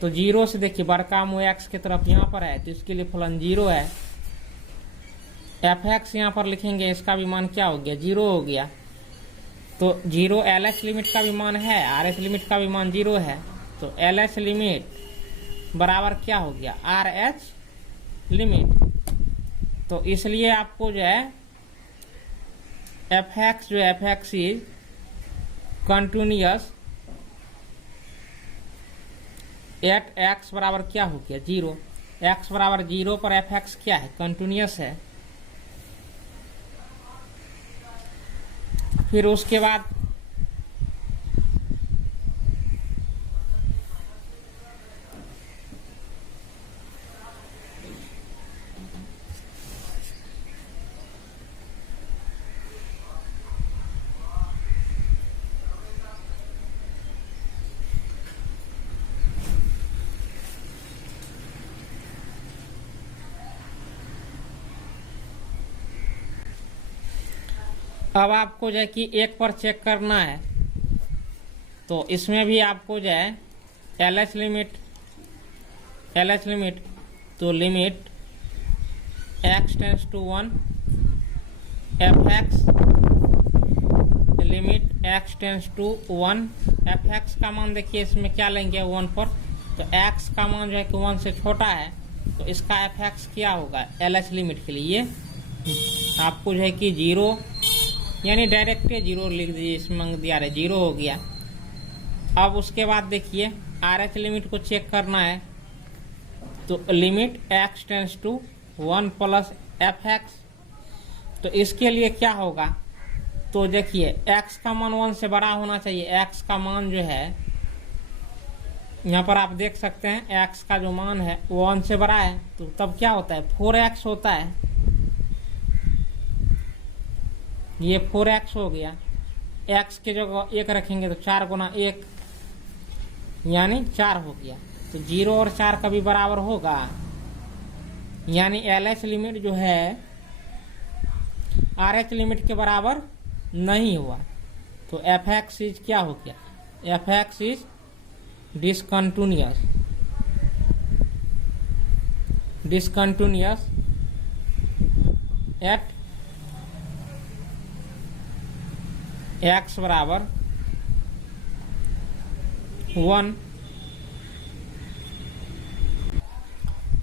तो 0 से देखिए बड़का मुँह x की तरफ यहाँ पर है, तो इसके लिए फलन 0 है। fx यहाँ पर लिखेंगे, इसका भी मान क्या हो गया, 0 हो गया। तो 0 LH लिमिट का भी मान है, RH लिमिट का भी मान 0 है। तो LH लिमिट बराबर क्या हो गया, RH लिमिट। तो इसलिए आपको जो है fx जो fx is continuous at x बराबर क्या हो गया, 0। x बराबर 0 पर fx क्या है, कंटिन्यूअस है। फिर उसके बाद अब आपको जो है कि 1 पर चेक करना है। तो इसमें भी आपको जो है LH लिमिट, तो limit x tends to 1 f x limit x tends to 1 f x का मान देखिए इसमें क्या लेंगे 1 पर, तो x का मान जो है कि 1 से छोटा है तो इसका एफ एक्स क्या होगा एल एच लिमिट के लिए आपको जो है कि 0 यानी डायरेक्ट 0 लिख दीजिए, इसमें दिया रहे 0 हो गया। अब उसके बाद देखिए आर एच लिमिट को चेक करना है, तो limit x tends to 1 plus f x, तो इसके लिए क्या होगा, तो देखिए x का मान 1 से बड़ा होना चाहिए। x का मान जो है यहाँ पर आप देख सकते हैं x का जो मान है वो 1 से बड़ा है, तो तब क्या होता है 4x होता है, ये 4x हो गया। x के जगह 1 रखेंगे तो 4 गुना 1 यानी 4 हो गया, तो 0 और 4 कभी बराबर होगा, यानी एल एच लिमिट जो है आर एच लिमिट के बराबर नहीं हुआ, तो एफ एक्स इज क्या हो गया, f x is discontinuous at x बराबर 1।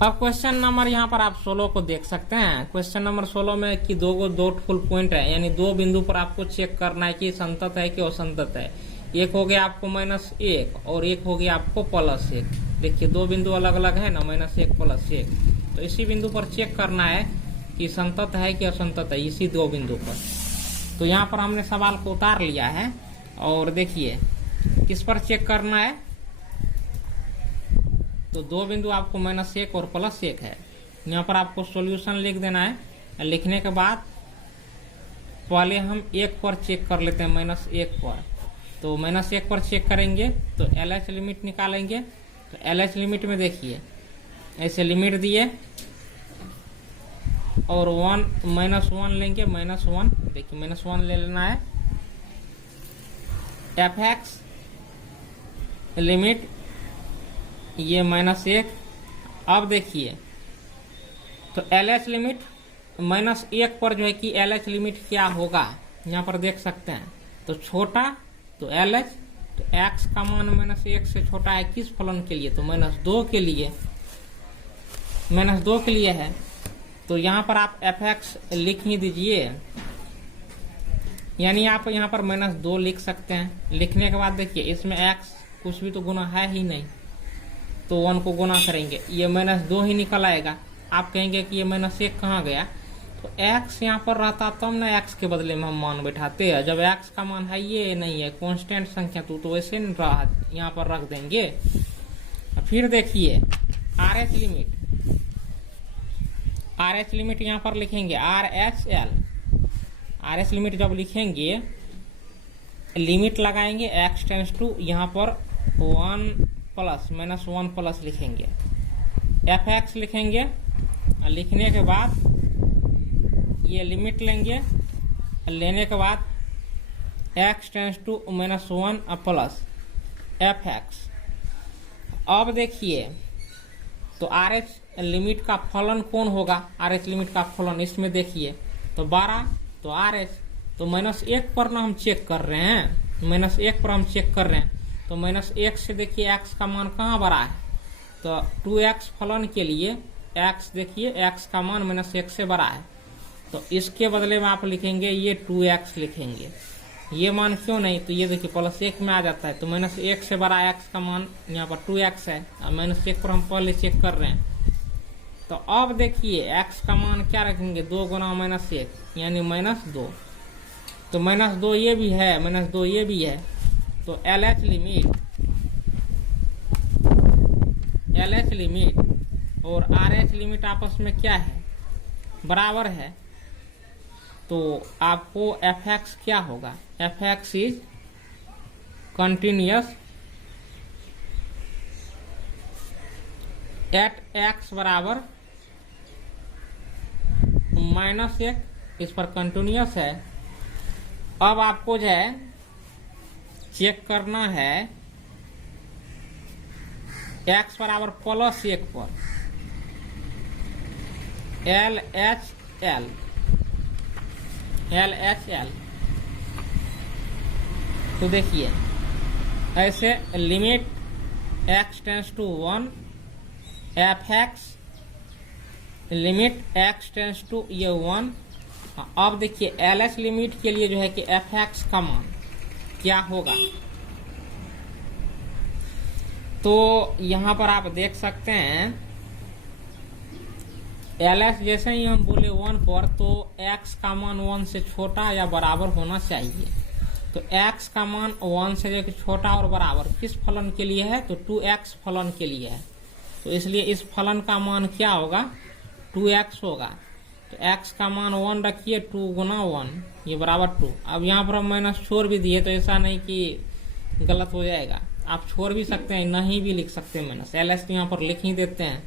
अब क्वेश्चन नंबर यहाँ पर आप 16 को देख सकते हैं। क्वेश्चन नंबर 16 में कि दो फुल पॉइंट है, यानी 2 बिंदु पर आपको चेक करना है कि संतत है कि असंतत है। एक हो गया आपको -1 और एक हो गया आपको +1। देखिए 2 बिंदु अलग अलग है ना, -1 +1, तो इसी बिंदु पर चेक करना है कि संतत है कि असंतत है, इसी 2 बिंदु पर। तो यहाँ पर हमने सवाल को उतार लिया है और देखिए किस पर चेक करना है, तो 2 बिंदु आपको -1 और +1 है। यहाँ पर आपको सॉल्यूशन लिख देना है। लिखने के बाद पहले हम 1 पर चेक कर लेते हैं, -1 पर। तो -1 पर चेक करेंगे तो एल एच लिमिट निकालेंगे। तो एल एच लिमिट में देखिए ऐसे लिमिट दिए और -1 लेंगे, -1 देखिए -1 ले लेना है। एफ एक्स लिमिट ये -1। अब देखिए तो एल एच लिमिट -1 पर जो है कि एल एच लिमिट क्या होगा, यहाँ पर देख सकते हैं। तो छोटा तो एल एच, तो x का मान -1 से छोटा है किस फलन के लिए, तो -2 के लिए, -2 के लिए है। तो यहाँ पर आप एफ एक्स लिख ही दीजिए, यानी आप यहाँ पर -2 लिख सकते हैं। लिखने के बाद देखिए इसमें x कुछ भी तो गुना है ही नहीं, तो 1 को गुना करेंगे, ये -2 ही निकल आएगा। आप कहेंगे कि ये -1 कहाँ गया, तो x यहाँ पर रहता तब ना x के बदले में हम मान बैठाते हैं। जब x का मान है ये नहीं है कांस्टेंट संख्या, तो वैसे नहीं रहा, यहाँ पर रख देंगे। फिर देखिए आर एच लिमिट यहाँ पर लिखेंगे आर एच लिमिट जब लिखेंगे लिमिट लगाएंगे x टेंस टू यहाँ पर 1 प्लस -1 प्लस लिखेंगे, एफ एक्स लिखेंगे। लिखने के बाद ये लिमिट लेंगे, लेने के बाद x tends to -1 plus f x. अब देखिए तो आर एच लिमिट का फलन कौन होगा, आर एच लिमिट का फलन इसमें देखिए तो 12, तो आर एच तो -1 पर ना हम चेक कर रहे हैं, -1 पर हम चेक कर रहे हैं। तो -1 से देखिए x का मान कहाँ बड़ा है, तो 2x फलन के लिए x देखिए x का मान -1 से बड़ा है, तो इसके बदले में आप लिखेंगे ये 2x लिखेंगे। ये मान क्यों नहीं, तो ये देखिए +1 में आ जाता है, तो -1 से बड़ा x का मान यहाँ पर 2x है, और -1 पर हम पहले चेक कर रहे हैं। तो अब देखिए x का मान क्या रखेंगे, 2 गुना -1 यानी -2, तो -2 ये भी है, -2 ये भी है। तो एल एच लिमिट और आर एच लिमिट आपस में क्या है, बराबर है। तो आपको एफ एक्स क्या होगा, f x is continuous eight x बराबर -1, इस पर कंटिन्यूअस है। अब आपको जो है चेक करना है x बराबर +1 पर, LHL तो देखिए ऐसे limit x tends to 1 fx limit x tends to ये 1। अब देखिए LH लिमिट के लिए जो है कि fx का मान क्या होगा, तो यहां पर आप देख सकते हैं LH जैसे ही हम बोले 1 पर तो x का मान 1 से छोटा या बराबर होना चाहिए। तो x का मान 1 से जो छोटा और बराबर किस फलन के लिए है, तो 2x फलन के लिए है। तो इसलिए इस फलन का मान क्या होगा, 2x होगा। तो x का मान 1 रखिए, 2 गुना 1 ये बराबर 2। अब यहाँ पर हम माइनस छोड़ भी दिए तो ऐसा नहीं कि गलत हो जाएगा, आप छोड़ भी सकते हैं, नहीं भी लिख सकते हैं माइनस। LH यहाँ पर लिख ही देते हैं।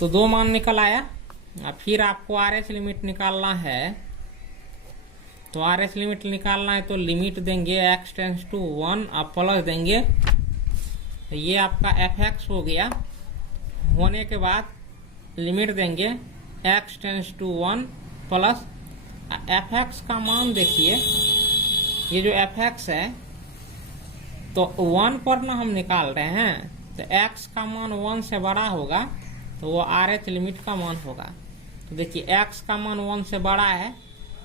तो 2 मान निकल आया। फिर आपको RH लिमिट निकालना है। तो RH लिमिट निकालना है तो लिमिट देंगे x टेंस टू 1 आप प्लस देंगे, तो ये आपका fx हो गया। होने के बाद लिमिट देंगे x tends to 1 plus fx का मान देखिए, ये जो fx है तो 1 पर ना हम निकाल रहे हैं, तो x का मान 1 से बड़ा होगा तो वो RH लिमिट का मान होगा। तो देखिए x का मान 1 से बड़ा है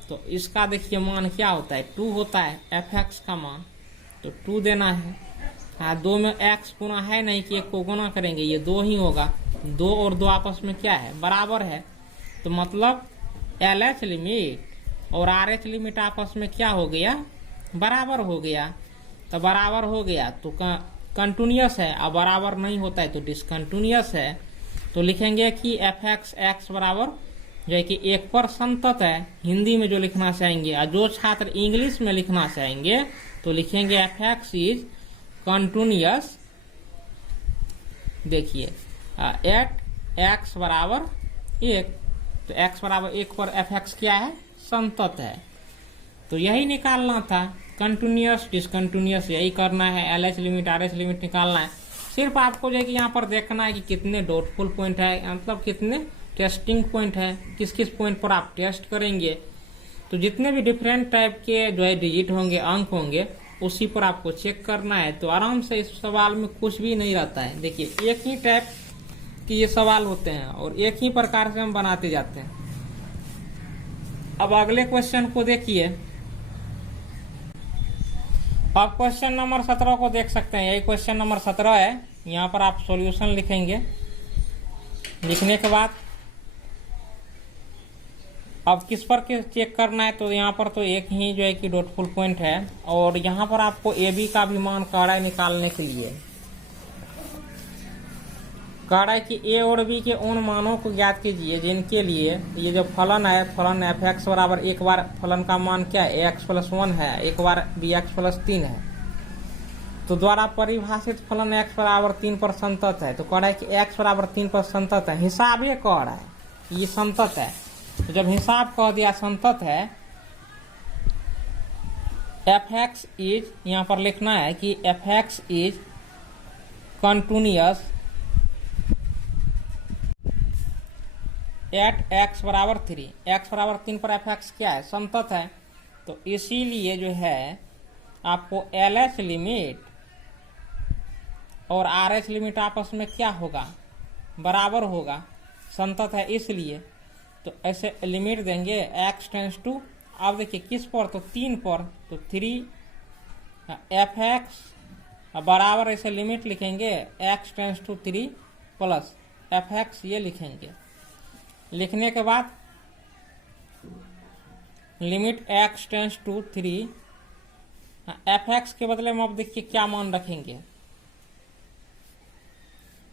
तो इसका देखिए मान क्या होता है, 2 होता है fx का मान, तो 2 देना है। हाँ 2 में x गुना है नहीं कि 1 को गुना करेंगे, ये 2 ही होगा। 2 और 2 आपस में क्या है, बराबर है। तो मतलब LH लिमिट और RH लिमिट आपस में क्या हो गया, बराबर हो गया। तो बराबर हो गया तो कंटिन्यूअस है, अब बराबर नहीं होता है तो डिसकंटिन्यूअस है। तो लिखेंगे कि fx x बराबर जो है कि 1 पर संतत है, हिंदी में जो लिखना चाहेंगे। और जो छात्र इंग्लिश में लिखना चाहेंगे तो लिखेंगे fx इज कंटिन्यूअस, देखिए एट x बराबर 1। तो x बराबर 1 पर fx क्या है, संतत है। तो यही निकालना था, कंटिन्यूअस डिसकंटिन्यूअस यही करना है। LH लिमिट RH लिमिट निकालना है। सिर्फ आपको जो है कि यहाँ पर देखना है कि कितने डॉटफुल पॉइंट है, मतलब कितने टेस्टिंग पॉइंट है, किस किस पॉइंट पर आप टेस्ट करेंगे। तो जितने भी डिफरेंट टाइप के जो है डिजिट होंगे, अंक होंगे, उसी पर आपको चेक करना है। तो आराम से इस सवाल में कुछ भी नहीं रहता है। देखिए एक ही टाइप के ये सवाल होते हैं और एक ही प्रकार से हम बनाते जाते हैं। अब अगले क्वेश्चन को देखिए। अब क्वेश्चन नंबर 17 को देख सकते हैं, यही क्वेश्चन नंबर 17 है। यहाँ पर आप सॉल्यूशन लिखेंगे। लिखने के बाद अब किस पर चेक करना है, तो यहाँ पर तो एक ही जो है कि डॉटफुल पॉइंट है और यहाँ पर आपको AB का भी मान काढ़ा निकालने के लिए काढ़ा कि A और B के उन मानों को ज्ञात कीजिए जिनके लिए ये जो फलन है, फलन fx बराबर एक बार फलन का मान क्या है, ax प्लस 1 है, एक बार bx प्लस 3 है। तो द्वारा परिभाषित फलन x बराबर 3 पर संतत है। तो कह रहा है कि x बराबर 3 पर संतत है, हिसाब ये कह रहा है ये संतत है। तो जब हिसाब कह दिया संतत है, fx इज, यहाँ पर लिखना है कि fx is continuous at x बराबर 3। x बराबर 3 पर fx क्या है, संतत है। तो इसीलिए जो है आपको LH लिमिट और RH लिमिट आपस में क्या होगा, बराबर होगा, संतत है इसलिए। तो ऐसे लिमिट देंगे x टेंस टू, अब देखिए किस पर, तो 3 पर, तो 3 fx बराबर ऐसे लिमिट लिखेंगे x tends to 3 plus fx ये लिखेंगे। लिखने के बाद limit x tends to 3 fx के बदले में अब देखिए क्या मान रखेंगे।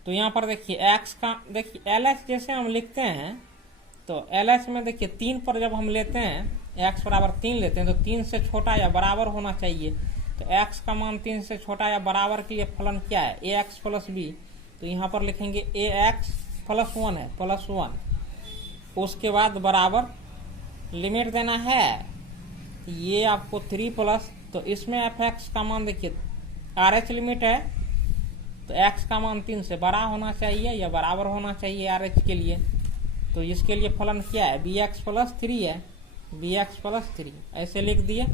तो यहाँ पर देखिए x का, देखिए LH जैसे हम लिखते हैं तो LH में देखिए 3 पर जब हम लेते हैं x बराबर 3 लेते हैं तो 3 से छोटा या बराबर होना चाहिए। तो x का मान 3 से छोटा या बराबर के लिए फलन क्या है, ax प्लस b। तो यहाँ पर लिखेंगे ax प्लस 1 है, प्लस 1। उसके बाद बराबर लिमिट देना है, ये आपको 3 प्लस, तो इसमें fx का मान देखिए RH लिमिट है तो x का मान 3 से बड़ा होना चाहिए या बराबर होना चाहिए RH के लिए। तो इसके लिए फलन क्या है, बी एक्स प्लस 3 है, बी एक्स प्लस 3 ऐसे लिख दिए।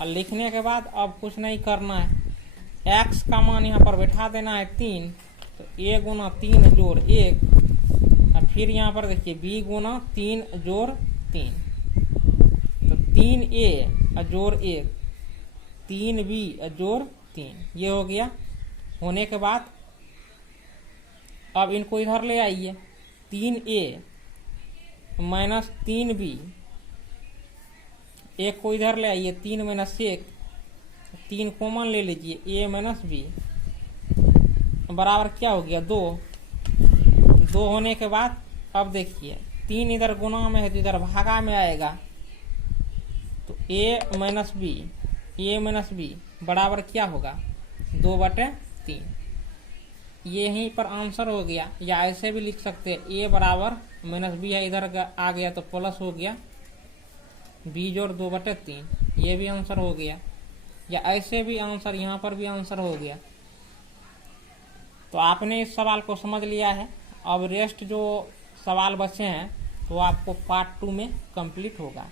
और लिखने के बाद अब कुछ नहीं करना है, x का मान यहाँ पर बैठा देना है 3, तो a गुना 3 जोड़ 1, और फिर यहाँ पर देखिए b गुना 3 जोड़ 3, तो 3a जोड़ 1, 3b जोड़ 3, ये हो गया। होने के बाद अब इनको इधर ले आइए, 3a माइनस 3b, एक को इधर ले आइए, 3 माइनस 1, 3 कॉमन ले लीजिए, a माइनस b बराबर क्या हो गया 2। 2 होने के बाद अब देखिए 3 इधर गुना में है तो इधर भागा में आएगा, तो a माइनस बी बराबर क्या होगा 2/3। ये यहीं पर आंसर हो गया, या ऐसे भी लिख सकते हैं a बराबर माइनस बी है, इधर आ गया तो प्लस हो गया b जोड़ 2/3, ये भी आंसर हो गया। या ऐसे भी आंसर, यहाँ पर भी आंसर हो गया। तो आपने इस सवाल को समझ लिया है। अब रेस्ट जो सवाल बचे हैं तो आपको पार्ट 2 में कंप्लीट होगा।